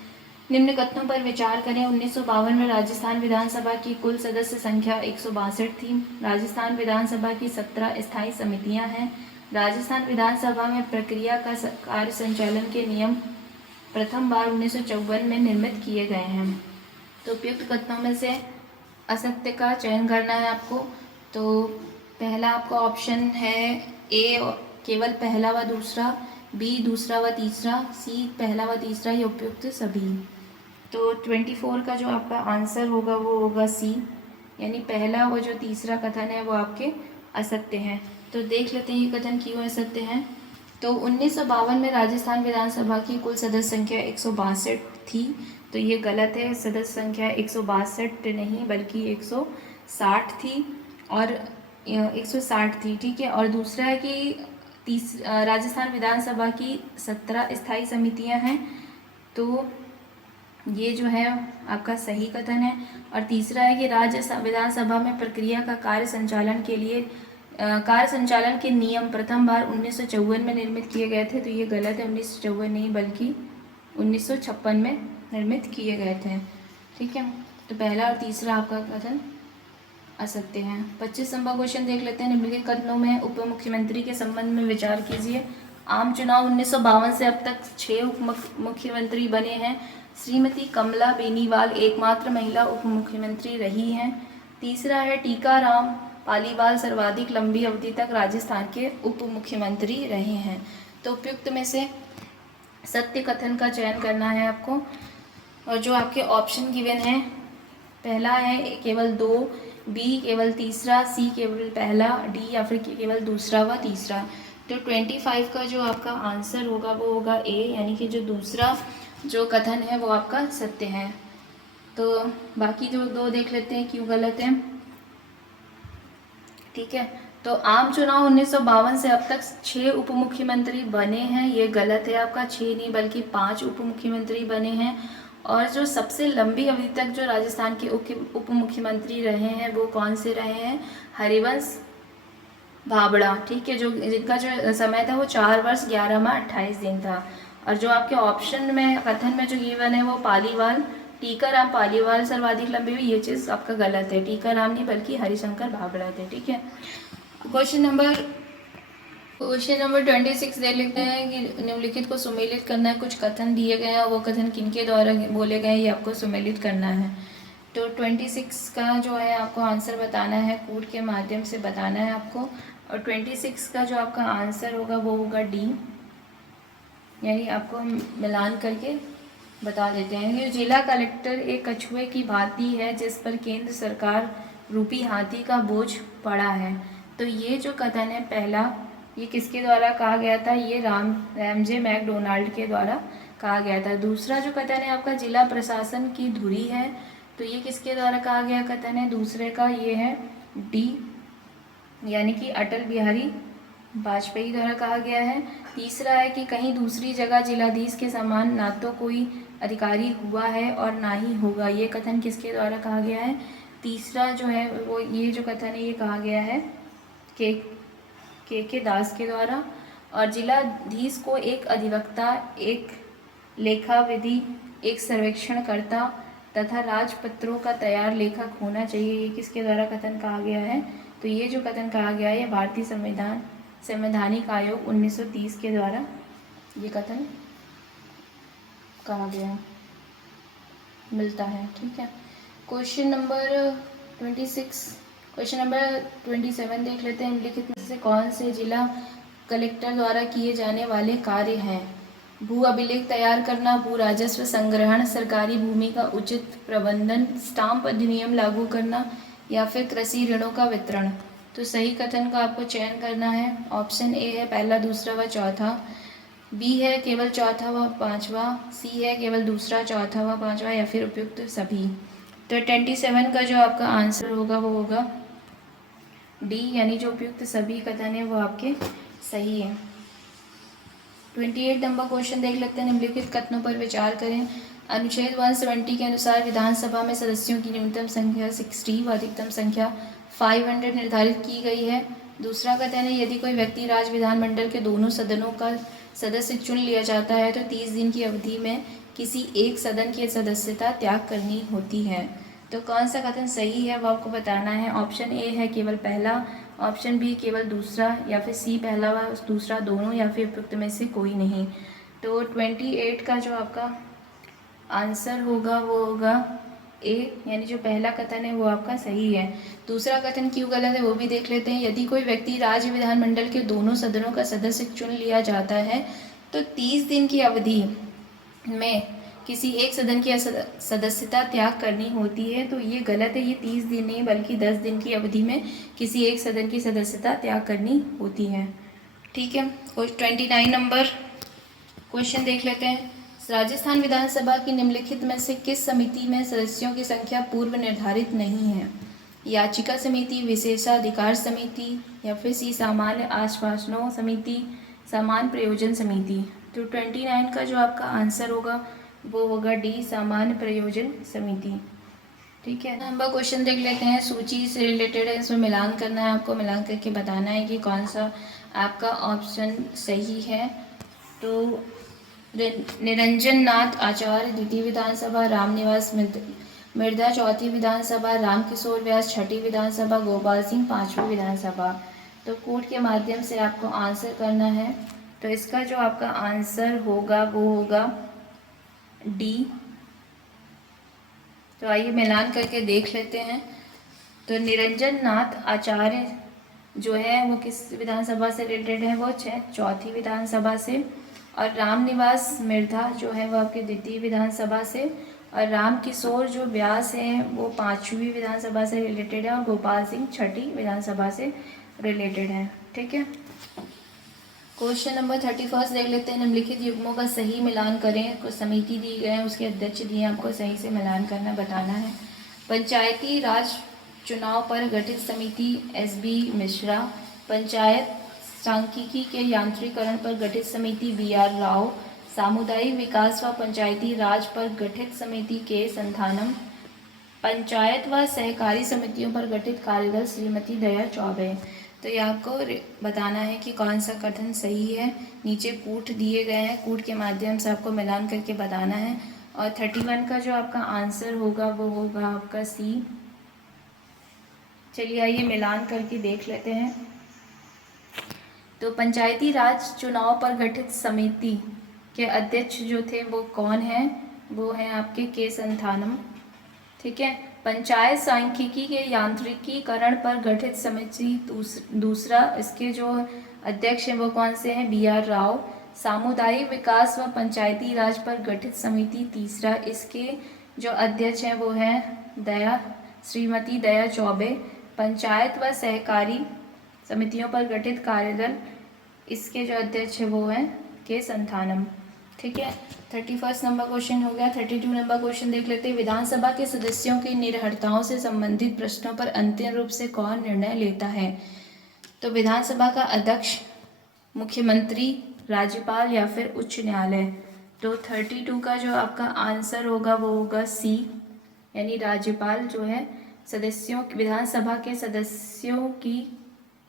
निम्न कथनों पर विचार करें। 1952 में राजस्थान विधानसभा की कुल सदस्य संख्या 162 थी। राजस्थान विधानसभा की 17 स्थायी समितियां हैं। राजस्थान विधानसभा में प्रक्रिया का कार्य संचालन के नियम प्रथम बार 1954 में निर्मित किए गए हैं। तो उपयुक्त कथनों में से असत्य का चयन करना है आपको। तो पहला आपका ऑप्शन है ए केवल पहला व दूसरा, बी दूसरा व तीसरा, सी पहला व तीसरा, ये उपयुक्त सभी। तो 24 का जो आपका आंसर होगा वो होगा सी, यानी पहला व जो तीसरा कथन है वो आपके असत्य हैं। तो देख लेते हैं ये कथन क्यों असत्य हैं। तो 1952 में राजस्थान विधानसभा की कुल सदस्य संख्या 162 थी, तो ये गलत है। सदस्य संख्या 162 नहीं बल्कि 160 थी, और 160 थी, ठीक है। और दूसरा है कि राजस्थान विधानसभा की 17 स्थायी समितियां हैं, तो ये जो है आपका सही कथन है। और तीसरा है कि राज्य विधानसभा में प्रक्रिया का कार्य संचालन के नियम प्रथम बार 1954 में निर्मित किए गए थे, तो ये गलत है। 1954 नहीं बल्कि 1956 में निर्मित किए गए थे, ठीक है। तो पहला और तीसरा आपका कथन असत्य हैं। 25 नंबर क्वेश्चन देख लेते हैं। निम्नलिखित कथनों में उप मुख्यमंत्री के संबंध में विचार कीजिए। आम चुनाव 1952 से अब तक 6 उप मुख्यमंत्री बने हैं। श्रीमती कमला बेनीवाल एकमात्र महिला उप मुख्यमंत्री रही हैं। तीसरा है टीकाराम पालीवाल सर्वाधिक लंबी अवधि तक राजस्थान के उप मुख्यमंत्री रहे हैं। तो उपयुक्त में से सत्य कथन का चयन करना है आपको, और जो आपके ऑप्शन गिवन है, पहला है केवल 2, बी केवल तीसरा, सी केवल पहला, डी या फिर केवल दूसरा व तीसरा। तो 25 का जो आपका आंसर होगा वो होगा ए, यानी कि जो दूसरा जो कथन है वो आपका सत्य है। तो बाकी जो 2 देख लेते हैं क्यों गलत है, ठीक है। तो आम चुनाव 1952 से अब तक 6 उप मुख्यमंत्री बने हैं, ये गलत है आपका। 6 नहीं बल्कि 5 उप मुख्यमंत्री बने हैं। और जो सबसे लंबी अवधि तक जो राजस्थान के उप मुख्यमंत्री रहे हैं वो कौन से रहे हैं, हरिवंश भाबड़ा, ठीक है, जो जिनका जो समय था वो 4 वर्ष 11 माह 28 दिन था। और जो आपके ऑप्शन में कथन में जो गिवन है वो पालीवाल, टीकाराम पालीवाल सर्वाधिक लंबे हुए, ये चीज़ आपका गलत है। टीकाराम नहीं बल्कि हरिशंकर भाबड़ा थे, ठीक है। क्वेश्चन नंबर 26 देख लेते हैं कि निम्नलिखित को सुमेलित करना है। कुछ कथन दिए गए हैं और वो कथन किनके द्वारा बोले गए ये आपको सुमेलित करना है। तो 26 का जो है आपको आंसर बताना है, कूट के माध्यम से बताना है आपको। और 26 का जो आपका आंसर होगा वो होगा डी, यानी आपको हम मिलान करके बता देते हैं। ये जिला कलेक्टर एक कछुए की भांति है जिस पर केंद्र सरकार रूपी हाथी का बोझ पड़ा है। तो ये जो कथन है पहला, ये किसके द्वारा कहा गया था, ये रैमजे मैकडोनाल्ड के द्वारा कहा गया था। दूसरा जो कथन है आपका जिला प्रशासन की धुरी है, तो ये किसके द्वारा कहा गया कथन है, दूसरे का ये है डी, यानी कि अटल बिहारी वाजपेयी द्वारा कहा गया है। तीसरा है कि कहीं दूसरी जगह जिलाधीश के समान ना तो कोई अधिकारी हुआ है और ना ही होगा, ये कथन किसके द्वारा कहा गया है, तीसरा जो है वो ये जो कथन है ये कहा गया है के दास के द्वारा। और जिलाधीश को एक अधिवक्ता, एक लेखाविधि, एक सर्वेक्षणकर्ता तथा राजपत्रों का तैयार लेखक होना चाहिए, ये किसके द्वारा कथन कहा गया है, तो ये जो कथन कहा गया है भारतीय संवैधानिक आयोग 1930 के द्वारा ये कथन कहा गया मिलता है, ठीक है। क्वेश्चन नंबर 27 देख लेते हैं। निम्नलिखित में से कौन से जिला कलेक्टर द्वारा किए जाने वाले कार्य हैं, भू अभिलेख तैयार करना, भू राजस्व संग्रहण, सरकारी भूमि का उचित प्रबंधन, स्टाम्प अधिनियम लागू करना या फिर कृषि ऋणों का वितरण। तो सही कथन का आपको चयन करना है। ऑप्शन ए है पहला, दूसरा व चौथा, बी है केवल चौथा व पांचवा, सी है केवल दूसरा, चौथा व पांचवा, या फिर उपयुक्त सभी। तो 27 का जो आपका आंसर होगा वो होगा डी, यानी जो उपयुक्त सभी कथन है वो आपके सही है। 28 नंबर क्वेश्चन देख लेते हैं। निम्नलिखित कथनों पर विचार करें। अनुच्छेद 170 के अनुसार विधानसभा में सदस्यों की न्यूनतम संख्या 60 व अधिकतम संख्या 500 निर्धारित की गई है। दूसरा कथन है यदि कोई व्यक्ति राज्य विधानमंडल के दोनों सदनों का सदस्य चुन लिया जाता है तो 30 दिन की अवधि में किसी एक सदन की सदस्यता त्याग करनी होती है। तो कौन सा कथन सही है वो आपको बताना है। ऑप्शन ए है केवल पहला, ऑप्शन बी केवल दूसरा, या फिर सी पहला व दूसरा दोनों, या फिर उपयुक्त में से कोई नहीं। तो 28 का जो आपका आंसर होगा वो होगा ए, यानी जो पहला कथन है वो आपका सही है। दूसरा कथन क्यों गलत है वो भी देख लेते हैं। यदि कोई व्यक्ति राज्य विधानमंडल के दोनों सदनों का सदस्य चुन लिया जाता है तो 30 दिन की अवधि में किसी एक सदन की सदस्यता त्याग करनी होती है। तो ये गलत है, ये 30 दिन नहीं बल्कि 10 दिन की अवधि में किसी एक सदन की सदस्यता त्याग करनी होती है, ठीक है, 29 नंबर क्वेश्चन देख लेते हैं। राजस्थान विधानसभा की निम्नलिखित में से किस समिति में सदस्यों की संख्या पूर्व निर्धारित नहीं है? याचिका समिति, विशेषाधिकार समिति, या फिर सी सामान्य आश्वासनों समिति, समान प्रयोजन समिति। तो 29 का जो आपका आंसर होगा वो होगा डी, सामान्य प्रयोजन समिति। ठीक है, नंबर क्वेश्चन देख लेते हैं। सूची से रिलेटेड है, इसमें मिलान करना है, आपको मिलान करके बताना है कि कौन सा आपका ऑप्शन सही है। तो निरंजन नाथ आचार्य द्वितीय विधानसभा, रामनिवास मिर्धा चौथी विधानसभा, रामकिशोर व्यास छठी विधानसभा, गोपाल सिंह पांचवी विधानसभा। तो कोड के माध्यम से आपको आंसर करना है। तो इसका जो आपका आंसर होगा वो होगा डी। तो आइए मिलान करके देख लेते हैं। तो निरंजन नाथ आचार्य जो है वो किस विधानसभा से रिलेटेड है? वो चौथी विधानसभा से। और रामनिवास मिर्धा जो है वो आपके द्वितीय विधानसभा से। और रामकिशोर जो व्यास है वो पांचवी विधानसभा से रिलेटेड है। और गोपाल सिंह छठी विधानसभा से रिलेटेड है। ठीक है, क्वेश्चन नंबर 31 देख लेते हैं। निम्नलिखित युग्मों का सही मिलान करें। कुछ समिति दी गए हैं, उसके अध्यक्ष दिए, आपको सही से मिलान करना बताना है। पंचायती राज चुनाव पर गठित समिति SB मिश्रा। पंचायत सांख्यिकी के यांत्रिकरण पर गठित समिति BR राव। सामुदायिक विकास व पंचायती राज पर गठित समिति K संथानम। पंचायत व सहकारी समितियों पर गठित कार्यदल श्रीमती दया चौबे। तो ये आपको बताना है कि कौन सा कथन सही है। नीचे कूट दिए गए हैं, कूट के माध्यम से आपको मिलान करके बताना है। और 31 का जो आपका आंसर होगा वो होगा आपका C। चलिए आइए मिलान करके देख लेते हैं। तो पंचायती राज चुनाव पर गठित समिति के अध्यक्ष जो थे वो कौन हैं? वो हैं आपके के संथानम। ठीक है, पंचायत सांख्यिकी के यांत्रिकीकरण पर गठित समिति दूसरा, इसके जो अध्यक्ष हैं वो कौन से हैं? BR राव। सामुदायिक विकास व पंचायती राज पर गठित समिति तीसरा, इसके जो अध्यक्ष हैं वो हैं श्रीमती दया चौबे। पंचायत व सहकारी समितियों पर गठित कार्यदल, इसके जो अध्यक्ष है वो हैं के संथानम। ठीक है, 31 नंबर क्वेश्चन हो गया। 32 नंबर क्वेश्चन देख लेते हैं। विधानसभा के सदस्यों की निर्भरताओं से संबंधित प्रश्नों पर अंतिम रूप से कौन निर्णय लेता है? तो विधानसभा का अध्यक्ष, मुख्यमंत्री, राज्यपाल या फिर उच्च न्यायालय। तो 32 का जो आपका आंसर होगा वो होगा C, यानी राज्यपाल जो है विधानसभा के सदस्यों की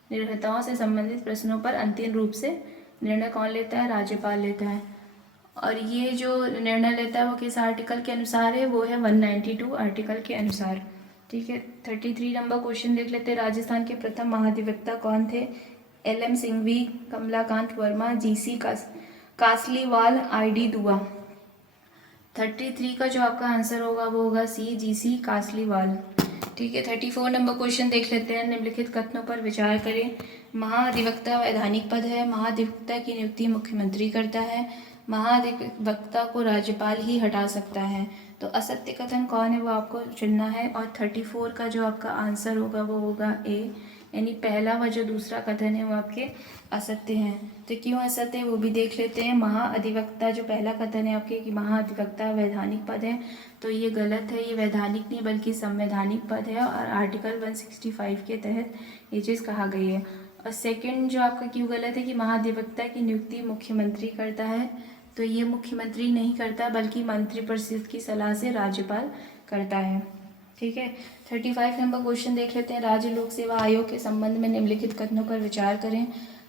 निर्भरताओं से संबंधित प्रश्नों पर अंतिम रूप से निर्णय कौन लेता है? राज्यपाल लेता है। और ये जो निर्णय लेता है वो किस आर्टिकल के अनुसार है? वो है 192 आर्टिकल के अनुसार। ठीक है, 33 नंबर क्वेश्चन देख लेते हैं। राजस्थान के प्रथम महाधिवक्ता कौन थे? LM Singhvi, Kamlakant Verma, GC Kasliwal, ID दुआ। 33 का जो आपका आंसर होगा वो होगा C, GC कासलीवाल। ठीक है, 34 नंबर क्वेश्चन देख लेते हैं। निम्नलिखित कथनों पर विचार करें। महाधिवक्ता वैधानिक पद है। महाधिवक्ता की नियुक्ति मुख्यमंत्री करता है। महाधिवक्ता को राज्यपाल ही हटा सकता है। तो असत्य कथन कौन है वो आपको चुनना है। और 34 का जो आपका आंसर होगा वो होगा A, यानी पहला व जो दूसरा कथन है वो आपके असत्य हैं। तो क्यों असत्य है वो भी देख लेते हैं। महाधिवक्ता जो पहला कथन है आपके कि महाधिवक्ता वैधानिक पद है, तो ये गलत है। ये वैधानिक नहीं बल्कि संवैधानिक पद है और आर्टिकल 165 के तहत ये चीज़ कहा गई है। और सेकंड जो आपका क्यों गलत है कि महाधिवक्ता की नियुक्ति मुख्यमंत्री करता है, तो ये मुख्यमंत्री नहीं करता बल्कि मंत्रिपरिषद की सलाह से राज्यपाल करता है। ठीक है, 35 नंबर क्वेश्चन देख लेते हैं। राज्य लोक सेवा आयोग के संबंध में निम्नलिखित कथनों पर विचार करें।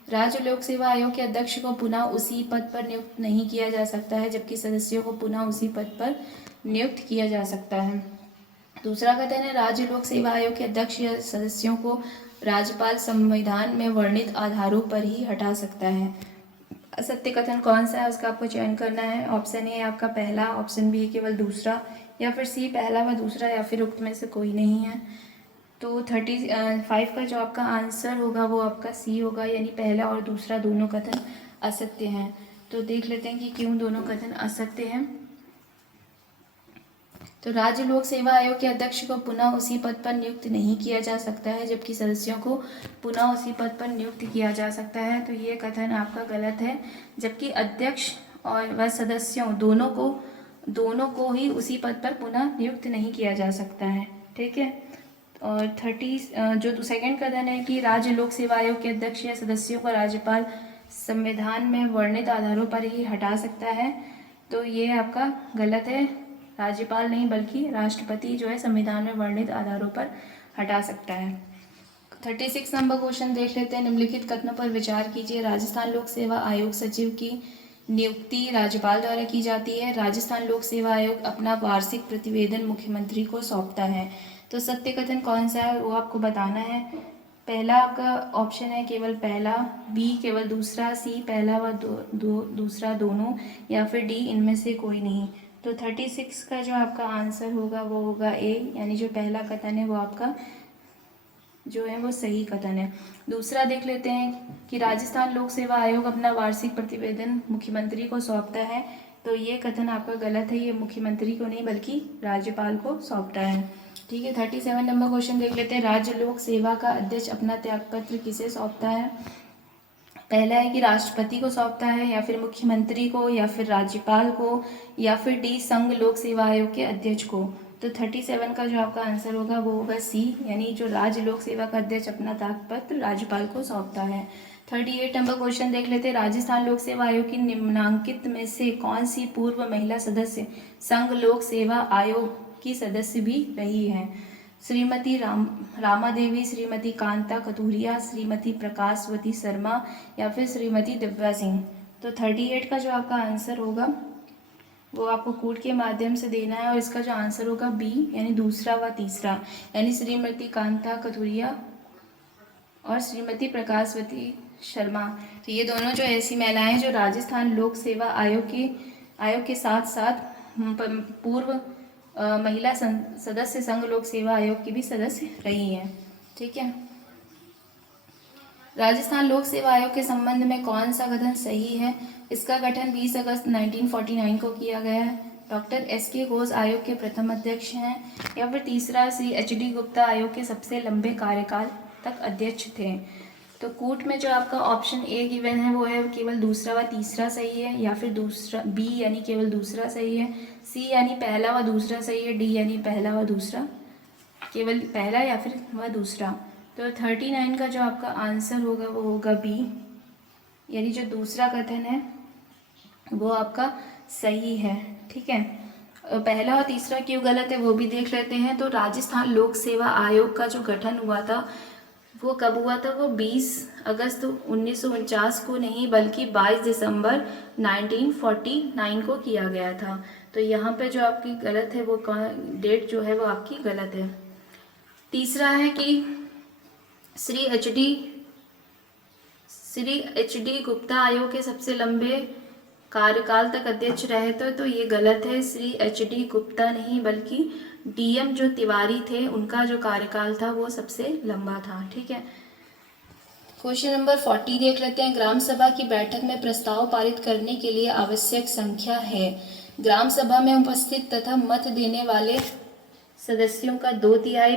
राज्य लोक सेवा आयोग के अध्यक्ष को पुनः उसी पद पर नियुक्त नहीं किया जा सकता है, जबकि सदस्यों को पुनः उसी पद पर नियुक्त किया जा सकता है। दूसरा कथन है राज्य लोक सेवा आयोग के अध्यक्ष या सदस्यों को राज्यपाल संविधान में वर्णित आधारों पर ही हटा सकता है। असत्य कथन कौन सा है उसका आपको चयन करना है। ऑप्शन ए आपका पहला, ऑप्शन बी केवल दूसरा, या फिर सी पहला व दूसरा, या फिर उक्त में से कोई नहीं है। तो 35 का जो आपका आंसर होगा वो आपका सी होगा, यानी पहला और दूसरा दोनों कथन असत्य हैं। तो देख लेते हैं कि क्यों दोनों कथन असत्य हैं। तो राज्य लोक सेवा आयोग के अध्यक्ष को पुनः उसी पद पर नियुक्त नहीं किया जा सकता है, जबकि सदस्यों को पुनः उसी पद पर नियुक्त किया जा सकता है। तो ये कथन आपका गलत है, जबकि अध्यक्ष और व सदस्यों दोनों को ही उसी पद पर पुनः नियुक्त नहीं किया जा सकता है। ठीक है। और 30 जो सेकंड कथन है कि राज्य लोक सेवा आयोग के अध्यक्ष या सदस्यों को राज्यपाल संविधान में वर्णित आधारों पर ही हटा सकता है, तो ये आपका गलत है। राज्यपाल नहीं बल्कि राष्ट्रपति जो है संविधान में वर्णित आधारों पर हटा सकता है। 36 नंबर क्वेश्चन देख लेते हैं। निम्नलिखित कथनों पर विचार कीजिए। राजस्थान लोक सेवा आयोग सचिव की नियुक्ति राज्यपाल द्वारा की जाती है। राजस्थान लोक सेवा आयोग अपना वार्षिक प्रतिवेदन मुख्यमंत्री को सौंपता है। तो सत्य कथन कौन सा है वो आपको बताना है। पहला आपका ऑप्शन है केवल पहला, बी केवल दूसरा, सी पहला व दूसरा दोनों, या फिर डी इनमें से कोई नहीं। तो 36 का जो आपका आंसर होगा वो होगा ए, यानी जो पहला कथन है वो आपका जो है वो सही कथन है। दूसरा देख लेते हैं कि राजस्थान लोक सेवा आयोग अपना वार्षिक प्रतिवेदन मुख्यमंत्री को सौंपता है। तो ये कथन आपका गलत है, ये मुख्यमंत्री को नहीं बल्कि राज्यपाल को सौंपता है। ठीक है। 37 नंबर क्वेश्चन देख लेते हैं। राज्य लोक सेवा का अध्यक्ष अपना त्यागपत्र किसे सौंपता है? पहला है कि राष्ट्रपति को सौंपता है, या फिर मुख्यमंत्री को, या फिर राज्यपाल को, या फिर डी संघ लोक सेवा आयोग के अध्यक्ष को। तो 37 का जो आपका आंसर होगा वो होगा सी, यानी जो राज्य लोक सेवा का अध्यक्ष अपना त्यागपत्र राज्यपाल को सौंपता है। 38 नंबर क्वेश्चन देख लेते हैं। राजस्थान लोक सेवा आयोग की निम्नांकित में से कौन सी पूर्व महिला सदस्य संघ लोक सेवा आयोग की सदस्य भी रही है? श्रीमती रामा देवी, श्रीमती कांता कथूरिया, श्रीमती प्रकाशवती शर्मा, या फिर श्रीमती दिव्या सिंह। तो 38 का जो आपका आंसर होगा वो आपको कोड के माध्यम से देना है, और इसका जो आंसर होगा बी, यानी दूसरा व तीसरा, यानी श्रीमती कांता कथूरिया और श्रीमती प्रकाशवती शर्मा। तो ये दोनों जो ऐसी महिलाएं जो राजस्थान लोक सेवा आयोग के साथ साथ पूर्व महिला सदस्य संघ लोक सेवा आयोग की भी सदस्य रही हैं। ठीक है। राजस्थान लोक सेवा आयोग के संबंध में कौन सा कथन सही है? इसका गठन 20 अगस्त 1949 को किया गया है। Doctor S K. घोष आयोग के प्रथम अध्यक्ष हैं, या फिर तीसरा श्री एच.डी. गुप्ता आयोग के सबसे लंबे कार्यकाल तक अध्यक्ष थे। तो कूट में जो आपका ऑप्शन ए गिवन है वो है केवल दूसरा व तीसरा सही है, या फिर दूसरा बी यानी केवल दूसरा सही है, सी यानी पहला व दूसरा सही है, डी यानी पहला व दूसरा, केवल पहला या फिर व दूसरा। तो 39 का जो आपका आंसर होगा वो होगा बी, यानी जो दूसरा कथन है वो आपका सही है। ठीक है। पहला और तीसरा क्यों गलत है वो भी देख लेते हैं। तो राजस्थान लोक सेवा आयोग का जो गठन हुआ था वो कब हुआ था? वो 20 अगस्त 1949 को नहीं बल्कि 22 दिसंबर 1949 को किया गया था। तो यहाँ पे जो आपकी गलत है वो डेट जो है वो आपकी गलत है। तीसरा है कि श्री एच डी गुप्ता आयोग के सबसे लंबे कार्यकाल तक अध्यक्ष रहे थे, तो ये गलत है। श्री एच डी गुप्ता नहीं बल्कि डीएम जो तिवारी थे उनका जो कार्यकाल था वो सबसे लंबा था। ठीक है। क्वेश्चन नंबर 40 देख लेते हैं। ग्राम सभा की बैठक में प्रस्ताव पारित करने के लिए आवश्यक संख्या है। ग्राम सभा में उपस्थित तथा मत देने वाले सदस्यों का 2/3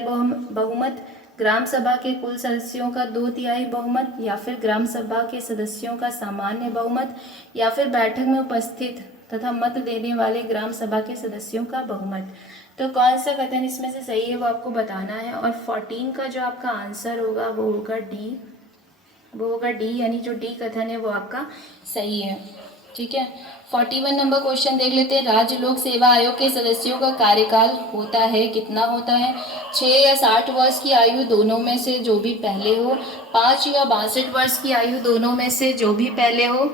बहुमत, ग्राम सभा के कुल सदस्यों का 2/3 बहुमत, या फिर ग्राम सभा के सदस्यों का सामान्य बहुमत, या फिर बैठक में उपस्थित तथा मत देने वाले ग्राम सभा के सदस्यों का बहुमत। तो कौन सा कथन इसमें से सही है वो आपको बताना है। और 14 का जो आपका आंसर होगा वो होगा डी, यानी जो डी कथन है वो आपका सही है। ठीक है। 41 नंबर क्वेश्चन देख लेते हैं। राज्य लोक सेवा आयोग के सदस्यों का कार्यकाल होता है, कितना होता है? 6 या 60 वर्ष की आयु दोनों में से जो भी पहले हो, 5 या 62 वर्ष की आयु दोनों में से जो भी पहले हो।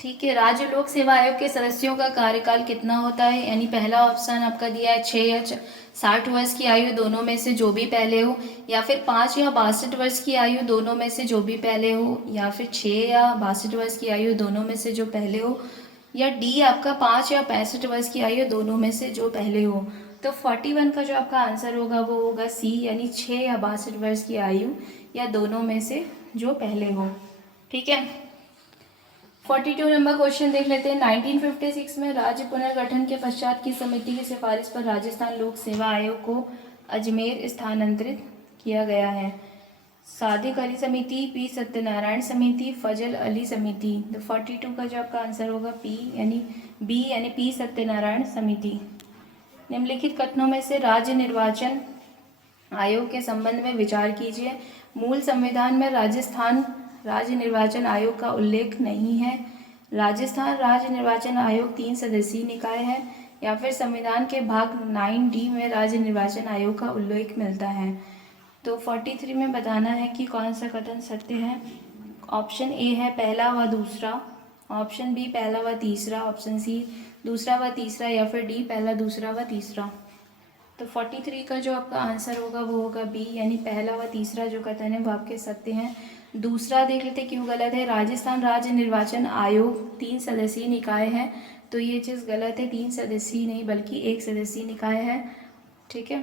ठीक है। राज्य लोक सेवा आयोग के सदस्यों का कार्यकाल कितना होता है? यानी पहला ऑप्शन आपका दिया है 6 या 60 वर्ष की आयु दोनों में से जो भी पहले हो, या फिर 5 या 62 वर्ष की आयु दोनों में से जो भी पहले हो, या फिर 6 या 62 वर्ष की आयु दोनों में से जो पहले हो, या डी आपका 5 या 65 वर्ष की आयु दोनों में से जो पहले हो। तो 41 का जो आपका आंसर होगा वो होगा सी, यानी 6 या 62 वर्ष की आयु या दोनों में से जो पहले हो। ठीक है। 42 नंबर क्वेश्चन देख लेते हैं। 1956 में राज्य पुनर्गठन के पश्चात की समिति की सिफारिश पर राजस्थान लोक सेवा आयोग को अजमेर स्थानांतरित किया गया है। सादिक अली समिति, पी सत्यनारायण समिति, फजल अली समिति। तो 42 का जो आपका आंसर होगा बी यानी पी सत्यनारायण समिति। निम्नलिखित कथनों में से राज्य निर्वाचन आयोग के संबंध में विचार कीजिए। मूल संविधान में राजस्थान राज्य निर्वाचन आयोग का उल्लेख नहीं है। राजस्थान राज्य निर्वाचन आयोग 3 सदस्यीय निकाय है, या फिर संविधान के भाग 9D में राज्य निर्वाचन आयोग का उल्लेख मिलता है। तो 43 में बताना है कि कौन सा कथन सत्य है। ऑप्शन ए है पहला व दूसरा, ऑप्शन बी पहला व तीसरा, ऑप्शन सी दूसरा व तीसरा, या फिर डी पहला दूसरा व तीसरा। तो 43 का जो आपका आंसर होगा वो होगा बी यानी पहला व तीसरा जो कथन है वो आपके सत्य हैं। दूसरा देख लेते क्यों गलत है। राजस्थान राज्य निर्वाचन आयोग 3 सदस्यीय निकाय है, तो ये चीज़ गलत है। 3 सदस्यीय नहीं बल्कि 1 सदस्यीय निकाय है। ठीक है।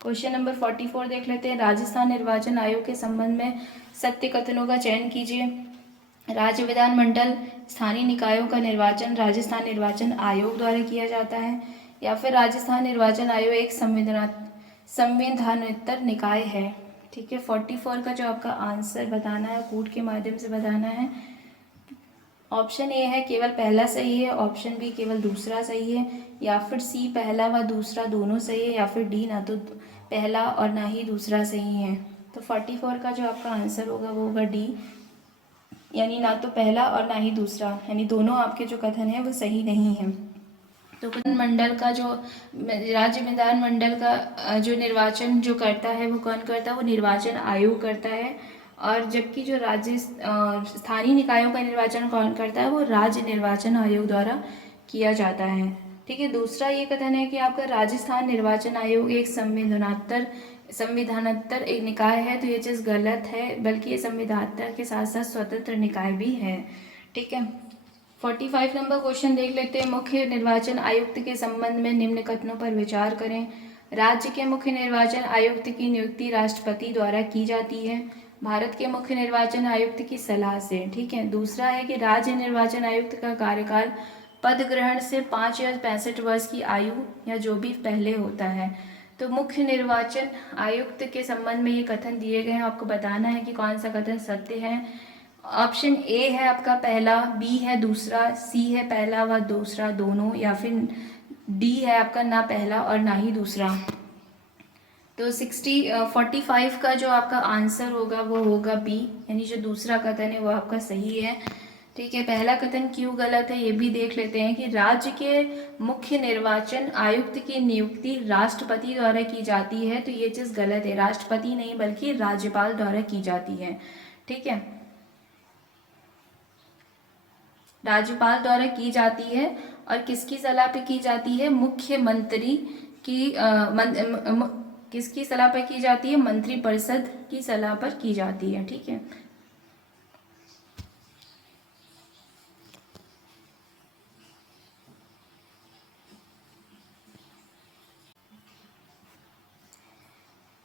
क्वेश्चन नंबर 44 देख लेते हैं। राजस्थान निर्वाचन आयोग के संबंध में सत्य कथनों का चयन कीजिए। राज्य विधानमंडल स्थानीय निकायों का निर्वाचन राजस्थान निर्वाचन आयोग द्वारा किया जाता है, या फिर राजस्थान निर्वाचन आयोग एक संवैधानिक निकाय है। ठीक है। 44 का जो आपका आंसर बताना है कोड के माध्यम से बताना है। ऑप्शन ए है केवल पहला सही है, ऑप्शन बी केवल दूसरा सही है, या फिर सी पहला व दूसरा दोनों सही है, या फिर डी ना तो पहला और ना ही दूसरा सही है। तो 44 का जो आपका आंसर होगा वो होगा डी यानी ना तो पहला और ना ही दूसरा, यानी दोनों आपके जो कथन है वो सही नहीं है। तो मंडल का जो राज्य विधानमंडल का जो निर्वाचन जो करता है वो कौन करता है, वो निर्वाचन आयोग करता है। और जबकि जो राज्य स्थानीय निकायों का निर्वाचन कौन करता है, वो राज्य निर्वाचन आयोग द्वारा किया जाता है। ठीक है। दूसरा ये कथन है कि आपका राजस्थान निर्वाचन आयोग एक संविधानात्तर एक निकाय है, तो ये चीज़ गलत है, बल्कि ये संविधानात्तर के साथ साथ स्वतंत्र निकाय भी है। ठीक है। 45 नंबर क्वेश्चन देख लेते हैं। मुख्य निर्वाचन आयुक्त के संबंध में निम्न कथनों पर विचार करें। राज्य के मुख्य निर्वाचन आयुक्त की नियुक्ति राष्ट्रपति द्वारा की जाती है, भारत के मुख्य निर्वाचन आयुक्त की सलाह से। ठीक है। दूसरा है कि राज्य निर्वाचन आयुक्त का कार्यकाल पद ग्रहण से 5 या 65 वर्ष की आयु या जो भी पहले होता है। तो मुख्य निर्वाचन आयुक्त के संबंध में ये कथन दिए गए हैं, आपको बताना है कि कौन सा कथन सत्य है। ऑप्शन ए है आपका पहला, बी है दूसरा, सी है पहला व दूसरा दोनों, या फिर डी है आपका ना पहला और ना ही दूसरा। तो 45 का जो आपका आंसर होगा वो होगा बी यानी जो दूसरा कथन है वो आपका सही है। ठीक है। पहला कथन क्यों गलत है ये भी देख लेते हैं कि राज्य के मुख्य निर्वाचन आयुक्त की नियुक्ति राष्ट्रपति द्वारा की जाती है, तो ये चीज़ गलत है। राष्ट्रपति नहीं बल्कि राज्यपाल द्वारा की जाती है। ठीक है। राज्यपाल द्वारा की जाती है, और किसकी सलाह पे की जाती है, मुख्यमंत्री की किसकी सलाह पर की जाती है, मंत्रिपरिषद की सलाह पर की जाती है। ठीक है।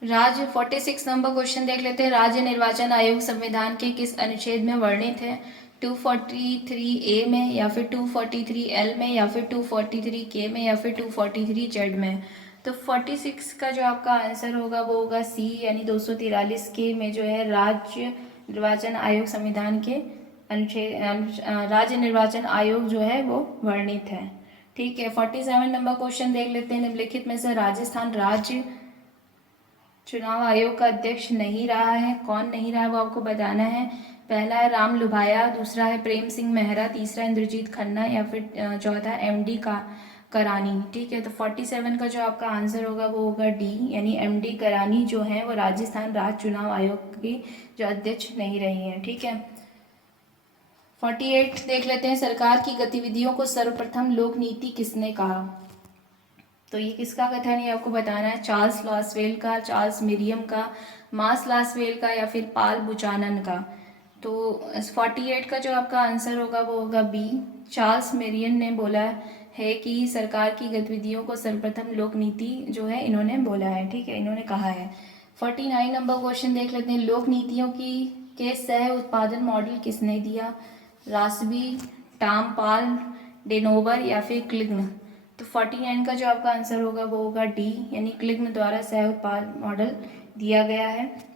राज्य 46 नंबर क्वेश्चन देख लेते हैं। राज्य निर्वाचन आयोग संविधान के किस अनुच्छेद में वर्णित है, 243A में, या फिर 243L में, या फिर 243K में, या फिर 243Z में। तो 46 का जो आपका आंसर होगा वो होगा सी यानी 243K में जो है राज्य निर्वाचन आयोग संविधान के अनुच्छेद राज्य निर्वाचन आयोग जो है वो वर्णित है। ठीक है। 47 नंबर क्वेश्चन देख लेते हैं। निम्नलिखित में से राजस्थान राज्य चुनाव आयोग का अध्यक्ष नहीं रहा है, कौन नहीं रहा है वो आपको बताना है। पहला है राम लुभाया, दूसरा है प्रेम सिंह मेहरा, तीसरा इंद्रजीत खन्ना, या फिर चौथा MD का करानी। ठीक है। तो 47 का जो आपका आंसर होगा वो होगा डी यानी MD करानी जो है वो राजस्थान राज्य चुनाव आयोग की जो अध्यक्ष नहीं रही है। ठीक है। 48 देख लेते हैं। सरकार की गतिविधियों को सर्वप्रथम लोक नीति किसने कहा, तो ये किसका कथन है आपको बताना है। चार्ल्स लॉसवेल का, चार्ल्स मिरियम का, मार्स लॉसवेल का, या फिर पाल बुचानन का। तो 48 का जो आपका आंसर होगा वो होगा बी, चार्ल्स मेरियन ने बोला है कि सरकार की गतिविधियों को सर्वप्रथम लोक नीति जो है इन्होंने बोला है। ठीक है, इन्होंने कहा है। 49 नंबर क्वेश्चन देख लेते हैं। लोक नीतियों की के सह उत्पादन मॉडल किसने दिया, रास्बी, टामपाल, डेनोवर या फिर क्लिग्न। तो 49 का जो आपका आंसर होगा वो होगा डी, यानी क्लिग्न द्वारा सह उत्पाद मॉडल दिया गया है।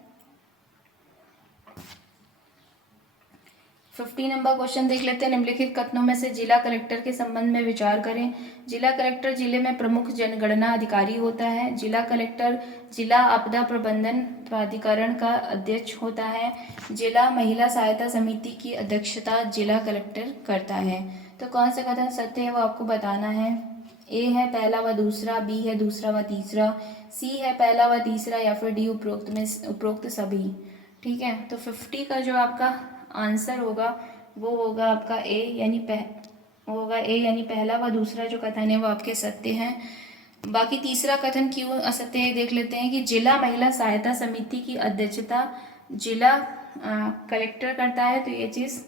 50 नंबर क्वेश्चन देख लेते हैं। निम्नलिखित कथनों में से जिला कलेक्टर के संबंध में विचार करें। जिला कलेक्टर जिले में प्रमुख जनगणना अधिकारी होता है। जिला कलेक्टर जिला आपदा प्रबंधन प्राधिकरण का अध्यक्ष होता है। जिला महिला सहायता समिति की अध्यक्षता जिला कलेक्टर करता है। तो कौन सा कथन सत्य है वो आपको बताना है। ए है पहला व दूसरा, बी है दूसरा व तीसरा, सी है पहला व तीसरा या फिर डी उपरोक्त सभी। ठीक है, तो 50 का जो आपका आंसर होगा वो होगा आपका ए, यानी पहला व दूसरा जो कथन है वो आपके सत्य हैं। बाकी तीसरा कथन क्यों असत्य है देख लेते हैं कि जिला महिला सहायता समिति की अध्यक्षता जिला कलेक्टर करता है, तो ये चीज़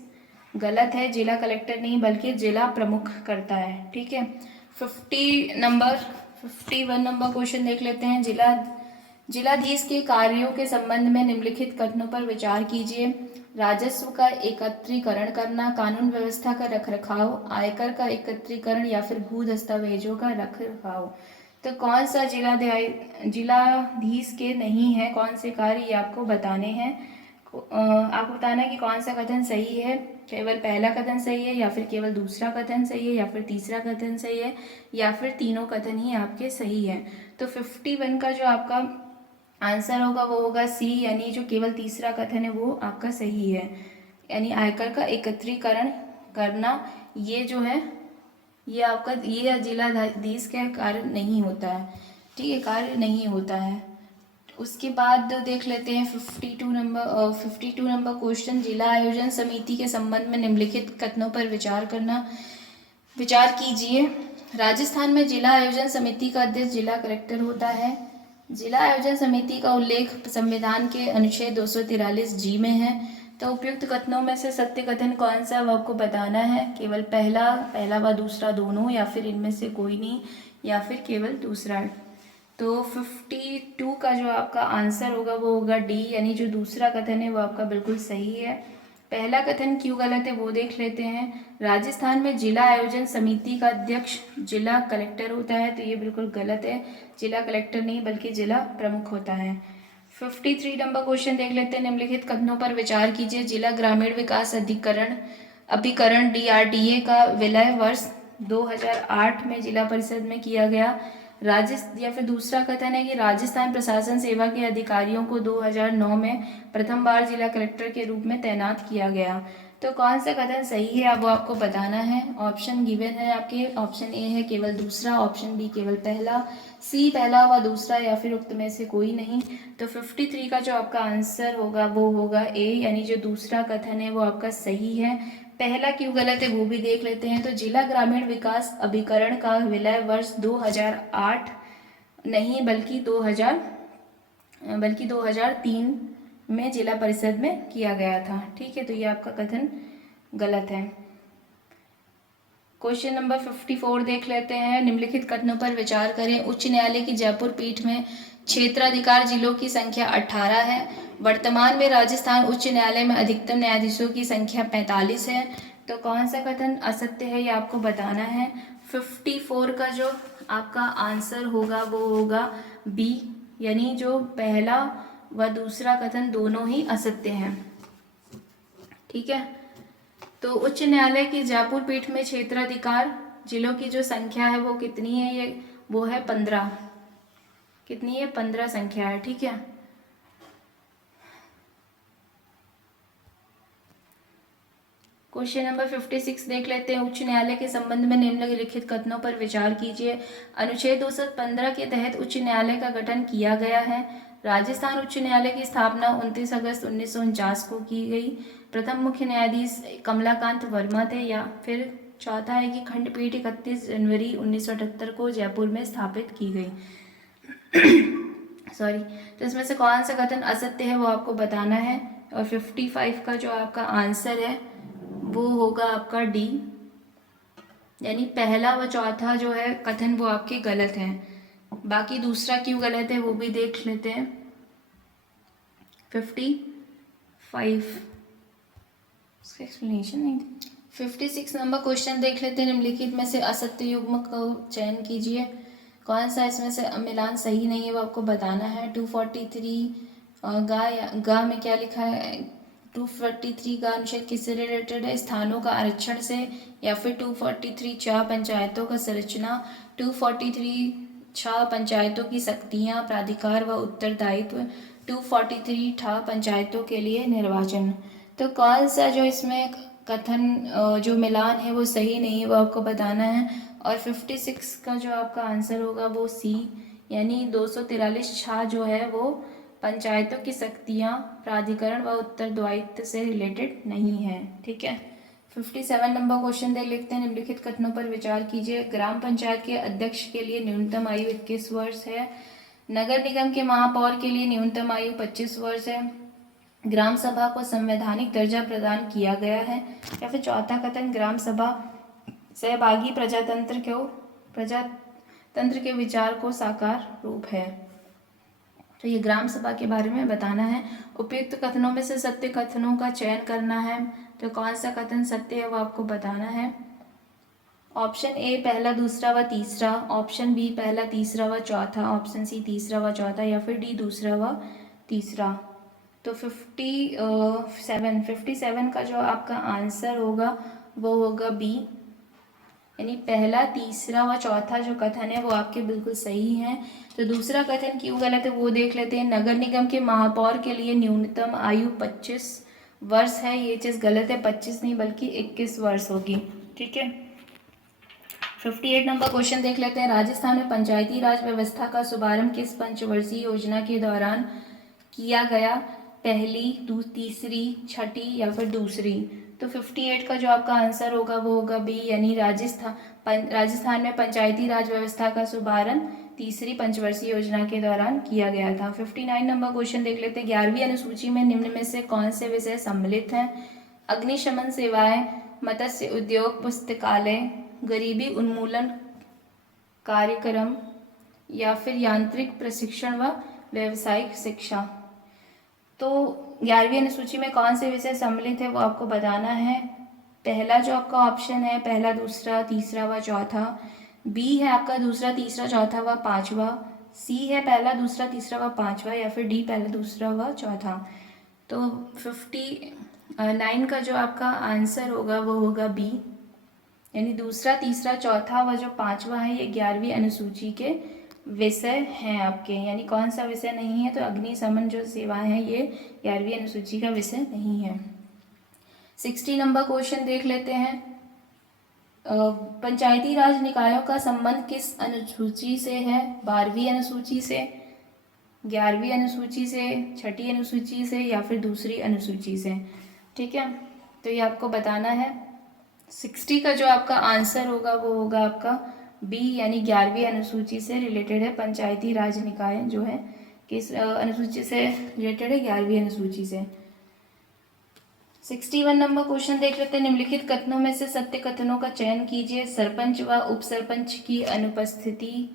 गलत है। जिला कलेक्टर नहीं बल्कि जिला प्रमुख करता है। ठीक है, 51 नंबर क्वेश्चन देख लेते हैं। जिलाधीश के कार्यों के संबंध में निम्नलिखित कथनों पर विचार कीजिए। राजस्व का एकत्रीकरण करना, कानून व्यवस्था का रखरखाव, आयकर का एकत्रीकरण या फिर भू दस्तावेजों का रखरखाव। तो कौन सा जिलाधीश के नहीं है, कौन से कार्य ये आपको बताने हैं। आपको बताना है कि कौन सा कथन सही है। केवल पहला कथन सही है या फिर केवल दूसरा कथन सही है या फिर तीसरा कथन सही है या फिर तीनों कथन ही आपके सही है। तो 51 का जो आपका आंसर होगा वो होगा सी, यानी जो केवल तीसरा कथन है वो आपका सही है। यानी आयकर का एकत्रीकरण करना ये जो है ये आपका ये जिलाधीश का कार्य नहीं होता है। ठीक है, कार्य नहीं होता है। उसके बाद देख लेते हैं 52 नंबर क्वेश्चन। जिला आयोजन समिति के संबंध में निम्नलिखित कथनों पर विचार कीजिए। राजस्थान में जिला आयोजन समिति का अध्यक्ष जिला कलेक्टर होता है। जिला आयोजन समिति का उल्लेख संविधान के अनुच्छेद 243 जी में है। तो उपयुक्त कथनों में से सत्य कथन कौन सा वो आपको बताना है। केवल पहला व दूसरा दोनों या फिर इनमें से कोई नहीं या फिर केवल दूसरा। तो 52 का जो आपका आंसर होगा वो होगा डी, यानी जो दूसरा कथन है वो आपका बिल्कुल सही है। पहला कथन क्यों गलत है वो देख लेते हैं। राजस्थान में जिला आयोजन समिति का अध्यक्ष जिला कलेक्टर होता है, तो ये बिल्कुल गलत है। जिला कलेक्टर नहीं बल्कि जिला प्रमुख होता है। 53 नंबर क्वेश्चन देख लेते हैं। निम्नलिखित कथनों पर विचार कीजिए। जिला ग्रामीण विकास अभिकरण DRDA का विलय वर्ष 2008 में जिला परिषद में किया गया। या फिर दूसरा कथन है कि राजस्थान प्रशासन सेवा के अधिकारियों को 2009 में प्रथम बार जिला कलेक्टर के रूप में तैनात किया गया। तो कौन सा कथन सही है अब वो आपको बताना है। ऑप्शन गिवन है आपके। ऑप्शन ए है केवल दूसरा, ऑप्शन बी केवल पहला, सी पहला व दूसरा या फिर उक्त में से कोई नहीं। तो 53 का जो आपका आंसर होगा वो होगा ए, यानी जो दूसरा कथन है वो आपका सही है। पहला क्यों गलत है वो भी देख लेते हैं। तो जिला ग्रामीण विकास अभिकरण का विलय वर्ष 2008 नहीं बल्कि 2003 में जिला परिषद में किया गया था। ठीक है, तो ये आपका कथन गलत है। क्वेश्चन नंबर 54 देख लेते हैं। निम्नलिखित कथनों पर विचार करें। उच्च न्यायालय की जयपुर पीठ में क्षेत्राधिकार जिलों की संख्या 18 है। वर्तमान में राजस्थान उच्च न्यायालय में अधिकतम न्यायाधीशों की संख्या 45 है। तो कौन सा कथन असत्य है ये आपको बताना है। 54 का जो आपका आंसर होगा वो होगा बी, यानी जो पहला व दूसरा कथन दोनों ही असत्य हैं। ठीक है, तो उच्च न्यायालय की जयपुर पीठ में क्षेत्राधिकार जिलों की जो संख्या है वो कितनी है, वो है 15। कितनी है, 15 संख्या है। ठीक है, क्वेश्चन नंबर 56 देख लेते हैं। उच्च न्यायालय के संबंध में निम्नलिखित कथनों पर विचार कीजिए। अनुच्छेद 215 के तहत उच्च न्यायालय का गठन किया गया है। राजस्थान उच्च न्यायालय की स्थापना 29 अगस्त 1949 को की गई। प्रथम मुख्य न्यायाधीश कमलाकांत वर्मा थे। या फिर चौथा है कि खंडपीठ 31 जनवरी 1978 को जयपुर में स्थापित की गई। सॉरी, तो इसमें से कौन सा कथन असत्य है वो आपको बताना है। और 55 का जो आपका आंसर है वो होगा आपका डी, यानी पहला व चौथा जो है कथन वो आपके गलत हैं। बाकी दूसरा क्यों गलत है वो भी देख लेते हैं। 55 उसका एक्सप्लेनेशन नहीं। 56 नंबर क्वेश्चन देख लेते हैं। निम्नलिखित में से असत्य युग्म को चयन कीजिए। कौन सा इसमें से मिलान सही नहीं है वो आपको बताना है। 243 गा में क्या लिखा है। 243 का अनुच्छेद किससे रिलेटेड है? स्थानों का आरक्षण से। या फिर 243 छह पंचायतों का संरचना। 243 छह पंचायतों की शक्तियाँ, प्राधिकार व उत्तरदायित्व। 243 ठा पंचायतों के लिए निर्वाचन। तो कौन सा जो इसमें कथन जो मिलान है वो सही नहीं है वो आपको बताना है। और 56 का जो आपका आंसर होगा वो सी, यानी 243 छा जो है वो पंचायतों की शक्तियाँ, प्राधिकरण व उत्तरदायित्व से रिलेटेड नहीं है। ठीक है। 57 नंबर क्वेश्चन देख लेते हैं। निम्नलिखित कथनों पर विचार कीजिए। ग्राम पंचायत के अध्यक्ष के लिए न्यूनतम आयु 21 वर्ष है। नगर निगम के महापौर के लिए न्यूनतम आयु 25 वर्ष है। ग्राम सभा को संवैधानिक दर्जा प्रदान किया गया है। या फिर चौथा कथन, ग्राम सभा सहभागी प्रजातंत्र के विचार को साकार रूप है। तो ये ग्राम सभा के बारे में बताना है। उपयुक्त कथनों में से सत्य कथनों का चयन करना है। तो कौन सा कथन सत्य है वो आपको बताना है। ऑप्शन ए पहला दूसरा व तीसरा, ऑप्शन बी पहला तीसरा व चौथा, ऑप्शन सी तीसरा व चौथा, या फिर डी दूसरा व तीसरा। तो 57 का जो आपका आंसर होगा वो होगा बी, यानी पहला तीसरा व चौथा जो कथन है वो आपके बिल्कुल सही हैं। तो दूसरा कथन क्यों गलत है वो देख लेते हैं। नगर निगम के महापौर के लिए न्यूनतम आयु 25 वर्ष है, ये चीज़ गलत है। 25 नहीं बल्कि 21 वर्ष होगी। ठीक है। 58 नंबर क्वेश्चन देख लेते हैं। राजस्थान में पंचायती राज व्यवस्था का शुभारंभ किस पंचवर्षीय योजना के दौरान किया गया? पहली, तीसरी, छठी या फिर दूसरी। तो 58 का जो आपका आंसर होगा वो होगा बी, यानी राजस्थान में पंचायती राज व्यवस्था का शुभारंभ तीसरी पंचवर्षीय योजना के दौरान किया गया था। 59 नंबर क्वेश्चन देख लेते हैं। 11वीं अनुसूची में निम्न में से कौन से विषय सम्मिलित हैं? अग्निशमन सेवाएं, मत्स्य उद्योग, पुस्तकालय, गरीबी उन्मूलन कार्यक्रम, या फिर यांत्रिक प्रशिक्षण व व्यावसायिक शिक्षा। तो 11वीं अनुसूची में कौन से विषय सम्मिलित है वो आपको बताना है। पहला जो आपका ऑप्शन है पहला दूसरा तीसरा व चौथा, बी है आपका दूसरा तीसरा चौथा व पांचवा, सी है पहला दूसरा तीसरा व पांचवा, या फिर डी पहला दूसरा व चौथा। तो 59 का जो आपका आंसर होगा वो होगा बी, यानी दूसरा तीसरा चौथा व जो पांचवा है ये 11वीं अनुसूची के विषय हैं आपके। यानी कौन सा विषय नहीं है? तो अग्निशमन जो सेवाएं हैं ये 11वीं अनुसूची का विषय नहीं है। 60 नंबर क्वेश्चन देख लेते हैं। पंचायती राज निकायों का संबंध किस अनुसूची से है? 12वीं अनुसूची से, 11वीं अनुसूची से, छठी अनुसूची से, या फिर दूसरी अनुसूची से। ठीक है। तो ये आपको बताना है। 60 का जो आपका आंसर होगा वो होगा आपका बी, यानी 11वीं अनुसूची से रिलेटेड है। पंचायती राज निकाय जो है किस अनुसूची से रिलेटेड है? 11वीं अनुसूची से। 61 नंबर क्वेश्चन देख लेते हैं। निम्नलिखित कथनों में से सत्य कथनों का चयन कीजिए। सरपंच व उप सरपंच की अनुपस्थिति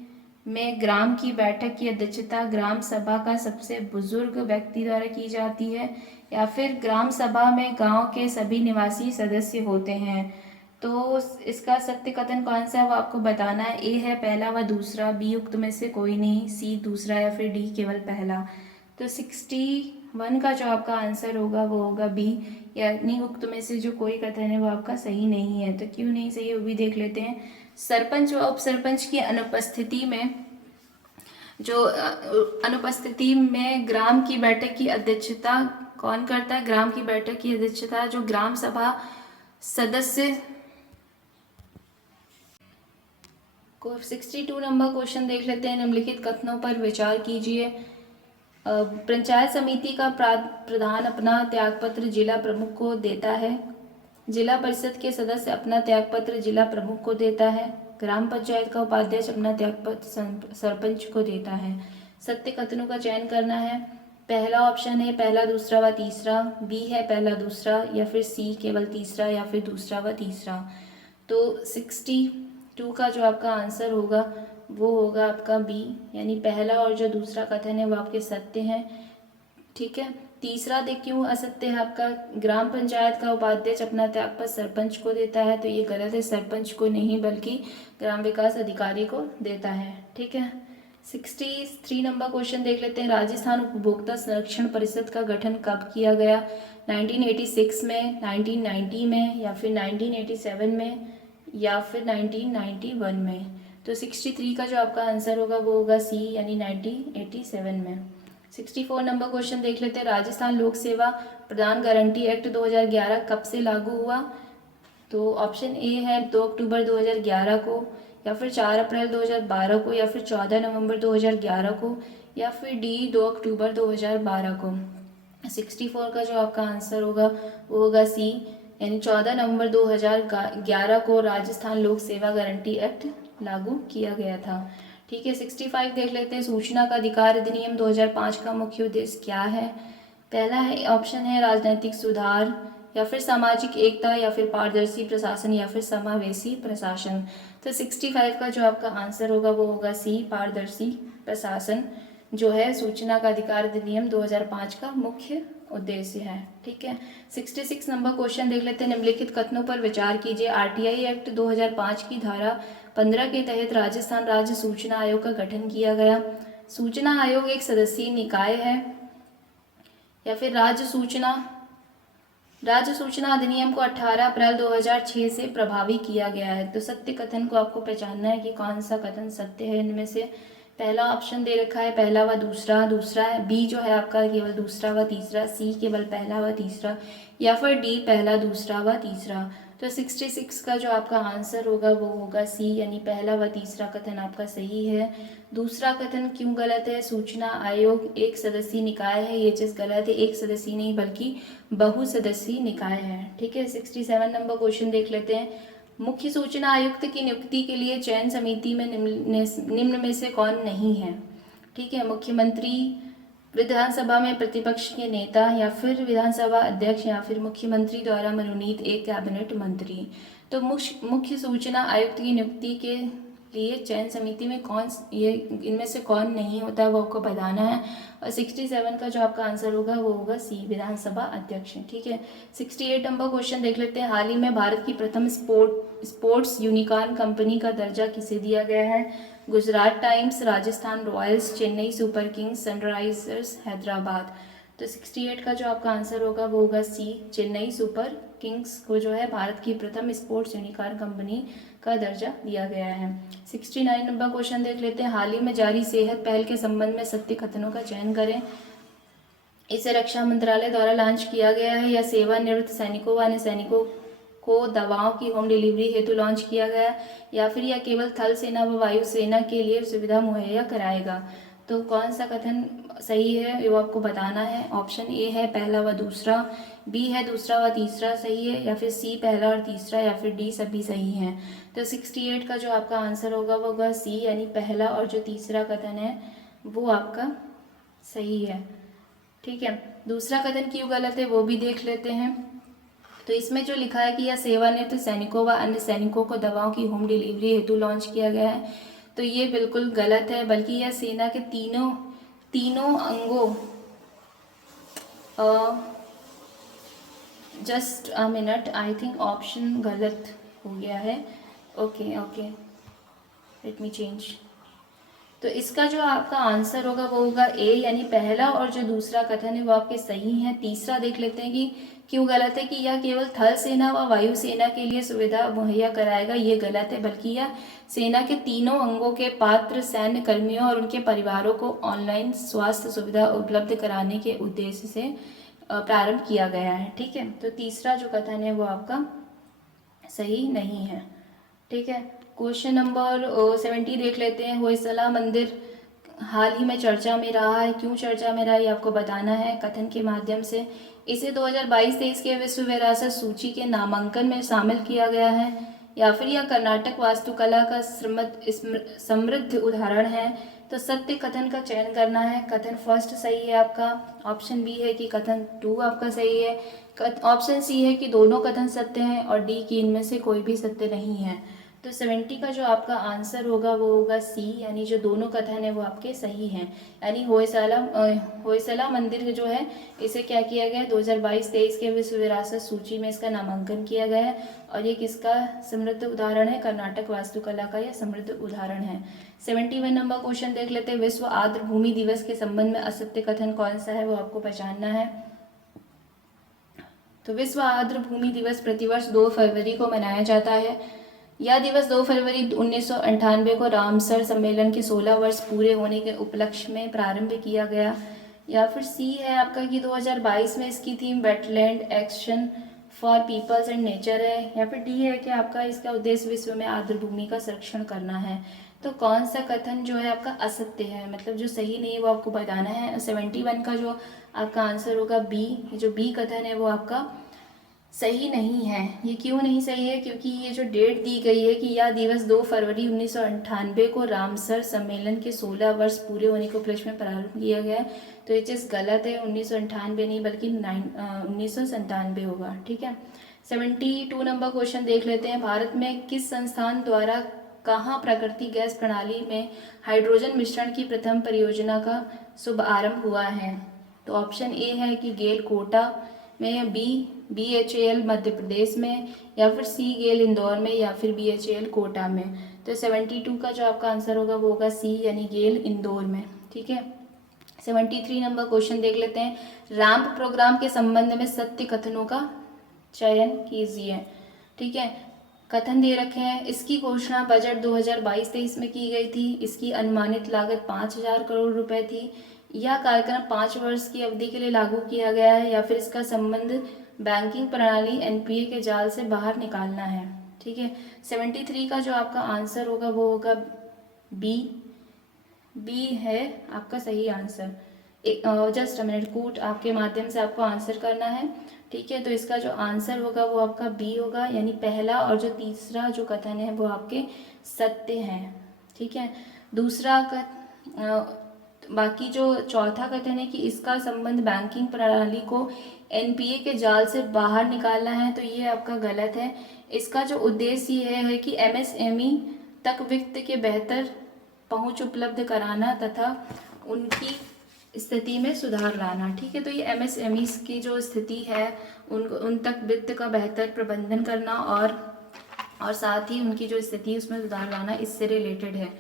में ग्राम की बैठक की अध्यक्षता ग्राम सभा का सबसे बुजुर्ग व्यक्ति द्वारा की जाती है, या फिर ग्राम सभा में गांव के सभी निवासी सदस्य होते हैं। तो इसका सत्य कथन कौन सा है वो आपको बताना है। ए है पहला व दूसरा, बी उक्त में से कोई नहीं, सी दूसरा, या फिर डी केवल पहला। तो 61 का जो आपका आंसर होगा वो होगा बी, यानी उक्त में से जो कोई कथन है वो आपका सही नहीं है। तो क्यों नहीं सही है वो भी देख लेते हैं। सरपंच व उप सरपंच की अनुपस्थिति में ग्राम की बैठक की अध्यक्षता कौन करता है? ग्राम की बैठक की अध्यक्षता जो ग्राम सभा सदस्य को। 62 नंबर क्वेश्चन देख लेते हैं। निम्नलिखित कथनों पर विचार कीजिए। पंचायत समिति का प्रधान अपना त्यागपत्र जिला प्रमुख को देता है। जिला परिषद के सदस्य अपना त्यागपत्र जिला प्रमुख को देता है। ग्राम पंचायत का उपाध्यक्ष अपना त्यागपत्र सरपंच को देता है। सत्य कथनों का चयन करना है। पहला ऑप्शन है पहला दूसरा व तीसरा, बी है पहला दूसरा, या फिर सी केवल तीसरा, या फिर दूसरा व तीसरा। तो 62 का जो आपका आंसर होगा वो होगा आपका बी, यानी पहला और जो दूसरा कथन है वो आपके सत्य हैं। ठीक है। तीसरा देख क्यों असत्य है आपका, ग्राम पंचायत का उपाध्यक्ष अपना त्यागपत्र सरपंच को देता है, तो ये गलत है, सरपंच को नहीं बल्कि ग्राम विकास अधिकारी को देता है। ठीक है, 63 नंबर क्वेश्चन देख लेते हैं। राजस्थान उपभोक्ता संरक्षण परिषद का गठन कब किया गया, 1986 में, 1990 में, या फिर 1987 में, या फिर 1991 में। तो 63 का जो आपका आंसर होगा वो होगा सी, यानी 1987 में। 64 नंबर क्वेश्चन देख लेते हैं। राजस्थान लोक सेवा प्रदान गारंटी एक्ट 2011 कब से लागू हुआ, तो ऑप्शन ए है 2 अक्टूबर 2011 को, या फिर 4 अप्रैल 2012 को, या फिर 14 नवंबर 2011 को, या फिर डी 2 अक्टूबर 2012 को। 64 का जो आपका आंसर होगा वो होगा सी, यानी 14 नवंबर 2011 को राजस्थान लोक सेवा गारंटी एक्ट लागू किया गया था। ठीक है, 65 देख लेते हैं। सूचना का अधिकार अधिनियम 2005 का मुख्य उद्देश्य क्या है, पहला है ऑप्शन है राजनीतिक सुधार, या फिर सामाजिक एकता, या फिर पारदर्शी प्रशासन, या फिर समावेशी प्रशासन। तो 65 का जो आपका आंसर होगा वो होगा सी, पारदर्शी प्रशासन जो है सूचना का अधिकार अधिनियम 2005 का मुख्य उद्देश्य है। ठीक है, 66 नंबर क्वेश्चन देख लेते हैं। निम्नलिखित कथनों पर विचार कीजिए। आरटीआई एक्ट 2005 की धारा 15 के तहत राजस्थान राज्य सूचना आयोग का गठन किया गया। सूचना आयोग एक सदस्यीय निकाय है, या फिर राज्य सूचना अधिनियम को 18 अप्रैल 2006 से प्रभावी किया गया है। तो सत्य कथन को आपको पहचानना है कि कौन सा कथन सत्य है। इनमें से पहला ऑप्शन दे रखा है पहला व दूसरा, दूसरा है बी जो है आपका केवल दूसरा व तीसरा, सी केवल पहला व तीसरा, या फिर डी पहला दूसरा व तीसरा। तो 66 का जो आपका आंसर होगा वो होगा सी, यानी पहला व तीसरा कथन आपका सही है। दूसरा कथन क्यों गलत है, सूचना आयोग एक सदस्यीय निकाय है, ये चीज़ गलत है, एक सदस्यीय नहीं बल्कि बहुसदस्यीय निकाय है। ठीक है, 67 नंबर क्वेश्चन देख लेते हैं। मुख्य सूचना आयुक्त की नियुक्ति के लिए चयन समिति में निम्न में से कौन नहीं है। ठीक है, मुख्यमंत्री, विधानसभा में प्रतिपक्ष के नेता, या फिर विधानसभा अध्यक्ष, या फिर मुख्यमंत्री द्वारा मनोनीत एक कैबिनेट मंत्री। तो मुख्य सूचना आयुक्त की नियुक्ति के लिए चयन समिति में कौन, ये इनमें से कौन नहीं होता है वो आपको बताना है। और 67 का जो आपका आंसर होगा वो होगा सी, विधानसभा अध्यक्ष। ठीक है, 68 नंबर क्वेश्चन देख लेते हैं। हाल ही में भारत की प्रथम स्पोर्ट्स यूनिकॉर्न कंपनी का दर्जा किसे दिया गया है, Gujarat times, Rajasthan Royals, Chennai super Kings, Sunrisers Hyderabad. तो 68 का जो आपका आंसर होगा वो होगा सी, चेन्नई सुपर किंग्स को जो है भारत की प्रथम स्पोर्ट्स यूनिकॉर्न कंपनी का दर्जा दिया गया है। 69 नंबर क्वेश्चन देख लेते हैं। हाल ही में जारी सेहत पहल के संबंध में सत्य कथनों का चयन करें। इसे रक्षा मंत्रालय द्वारा लॉन्च किया गया है, या सेवानिवृत्त सैनिकों व अन्य सैनिकों को दवाओं की होम डिलीवरी हेतु लॉन्च किया गया, या फिर यह केवल थल सेना व वायु सेना के लिए सुविधा मुहैया कराएगा। तो कौन सा कथन सही है वो आपको बताना है। ऑप्शन ए है पहला व दूसरा, बी है दूसरा व तीसरा सही है, या फिर सी पहला और तीसरा, या फिर डी सभी सही हैं। तो 68 का जो आपका आंसर होगा वो होगा सी, यानी पहला और जो तीसरा कथन है वो आपका सही है। ठीक है, दूसरा कथन क्यों गलत है वो भी देख लेते हैं। तो इसमें जो लिखा है कि यह सेवानिवृत्त सैनिकों व अन्य सैनिकों को दवाओं की होम डिलीवरी हेतु लॉन्च किया गया है, तो ये बिल्कुल गलत है, बल्कि यह सेना के तीनों अंगों, just a minute, I think option गलत हो गया है। Okay, let me change. तो इसका जो आपका आंसर होगा वो होगा ए, यानी पहला और जो दूसरा कथन है वो आपके सही हैं। तीसरा देख लेते हैं कि क्यों गलत है, कि यह केवल थल सेना व वायु सेना के लिए सुविधा मुहैया कराएगा, ये गलत है, बल्कि यह सेना के तीनों अंगों के पात्र सैन्य कर्मियों और उनके परिवारों को ऑनलाइन स्वास्थ्य सुविधा उपलब्ध कराने के उद्देश्य से प्रारंभ किया गया है। ठीक है, तो तीसरा जो कथन है वो आपका सही नहीं है। ठीक है, क्वेश्चन नंबर 70 देख लेते हैं। होयसला मंदिर हाल ही में चर्चा में रहा है, क्यों चर्चा में रहा है ये आपको बताना है कथन के माध्यम से। इसे 2022-23 के विश्व विरासत सूची के नामांकन में शामिल किया गया है, या फिर यह कर्नाटक वास्तुकला का समृद्ध उदाहरण है। तो सत्य कथन का चयन करना है। कथन फर्स्ट सही है आपका, ऑप्शन बी है कि कथन 2 आपका सही है, ऑप्शन सी है कि दोनों कथन सत्य हैं, और डी की इनमें से कोई भी सत्य नहीं है। तो 70 का जो आपका आंसर होगा वो होगा सी, यानी जो दोनों कथन है वो आपके सही हैं। यानी होयसला मंदिर जो है इसे क्या किया गया है, 2022-23 के विश्व विरासत सूची में इसका नामांकन किया गया है। और ये किसका समृद्ध उदाहरण है, कर्नाटक वास्तुकला का यह समृद्ध उदाहरण है। 71 नंबर क्वेश्चन देख लेते हैं। विश्व आर्द्र भूमि दिवस के संबंध में असत्य कथन कौन सा है, वो आपको पहचानना है। तो विश्व आर्द्र भूमि दिवस प्रतिवर्ष 2 फरवरी को मनाया जाता है। यह दिवस 2 फरवरी 1998 को रामसर सम्मेलन के 16 वर्ष पूरे होने के उपलक्ष्य में प्रारंभ किया गया। या फिर सी है आपका कि 2022 में इसकी theme wetland action for peoples and nature है। या फिर डी है कि आपका इसका उद्देश्य विश्व में आर्द्र भूमि का संरक्षण करना है। तो कौन सा कथन जो है आपका असत्य है, मतलब जो सही नहीं है वो आपको बताना है। 71 का जो आपका आंसर होगा बी, जो बी कथन है वो आपका सही नहीं है। ये क्यों नहीं सही है, क्योंकि ये जो डेट दी गई है कि यह दिवस 2 फरवरी 1998 को रामसर सम्मेलन के 16 वर्ष पूरे होने के उपलक्ष्य में प्रारंभ किया गया है, तो ये चीज़ गलत है। 1998 नहीं बल्कि 1997 होगा। ठीक है। 72 नंबर क्वेश्चन देख लेते हैं। भारत में किस संस्थान द्वारा कहाँ प्राकृतिक गैस प्रणाली में हाइड्रोजन मिश्रण की प्रथम परियोजना का शुभारंभ हुआ है। तो ऑप्शन ए है कि गेल कोटा में, बी BHEL मध्य प्रदेश में, या फिर सी गेल इंदौर में, या फिर BHEL कोटा में। तो 72 का जो आपका आंसर होगा वो होगा सी, यानी गेल इंदौर में। ठीक है। 73 नंबर क्वेश्चन देख लेते हैं। रैम्प प्रोग्राम के संबंध में सत्य कथनों का चयन कीजिए। ठीक है। कथन दे रखे हैं। इसकी घोषणा बजट 2022-23 में की गई थी। इसकी अनुमानित लागत 5,000 करोड़ रुपए थी। यह कार्यक्रम 5 वर्ष की अवधि के लिए लागू किया गया है। या फिर इसका संबंध बैंकिंग प्रणाली NPA के जाल से बाहर निकालना है। ठीक है। 73 का जो आपका आंसर होगा वो होगा बी, बी है आपका सही आंसर। जस्ट अ मिनट, कूट आपके माध्यम से आपको आंसर करना है। ठीक है। तो इसका जो आंसर होगा वो आपका बी होगा, यानी पहला और जो तीसरा जो कथन है वो आपके सत्य हैं। ठीक है। दूसरा बाकी जो चौथा कथन है कि इसका संबंध बैंकिंग प्रणाली को NPA के जाल से बाहर निकालना है, तो ये आपका गलत है। इसका जो उद्देश्य ये है कि MSME तक वित्त के बेहतर पहुंच उपलब्ध कराना तथा उनकी स्थिति में सुधार लाना। ठीक है। तो ये MSMEs की जो स्थिति है उन तक वित्त का बेहतर प्रबंधन करना और साथ ही उनकी जो स्थिति है उसमें सुधार लाना, इससे रिलेटेड है।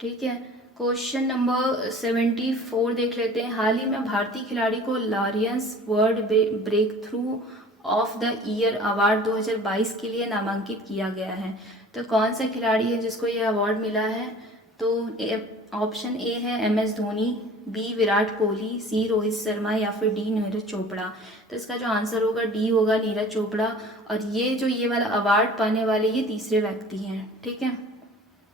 ठीक है। क्वेश्चन नंबर 74 देख लेते हैं। हाल ही में भारतीय खिलाड़ी को Laureus World Breakthrough of the Year Award 2022 के लिए नामांकित किया गया है। तो कौन सा खिलाड़ी है जिसको ये अवार्ड मिला है। तो ऑप्शन ए है MS धोनी, बी विराट कोहली, सी रोहित शर्मा, या फिर डी नीरज चोपड़ा। तो इसका जो आंसर होगा डी होगा, नीरज चोपड़ा। और ये वाला अवार्ड पाने वाले ये तीसरे व्यक्ति हैं। ठीक है।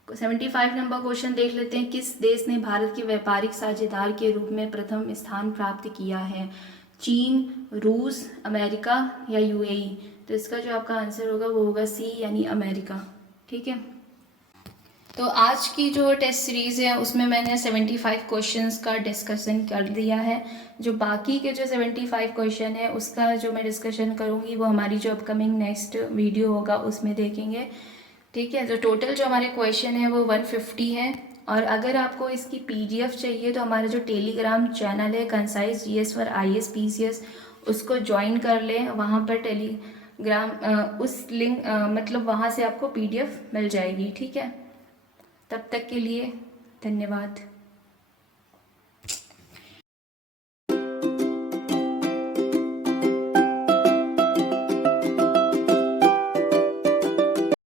75 नंबर क्वेश्चन देख लेते हैं। किस देश ने भारत के व्यापारिक साझेदार के रूप में प्रथम स्थान प्राप्त किया है। चीन, रूस, अमेरिका या UAE। तो इसका जो आपका आंसर होगा वो होगा सी, यानी अमेरिका। ठीक है। तो आज की जो टेस्ट सीरीज़ है उसमें मैंने 75 क्वेश्चंस का डिस्कशन कर दिया है। जो बाकी के जो 75 क्वेश्चन है उसका जो मैं डिस्कशन करूँगी वो हमारी जो अपकमिंग नेक्स्ट वीडियो होगा उसमें देखेंगे। ठीक है। तो टोटल जो हमारे क्वेश्चन है वो 150 है। और अगर आपको इसकी PDF चाहिए तो हमारा जो टेलीग्राम चैनल है concise GS for IAS PCS, उसको ज्वाइन कर लें। वहाँ पर टेलीग्राम उस लिंक मतलब वहाँ से आपको PDF मिल जाएगी। ठीक है। तब तक के लिए धन्यवाद।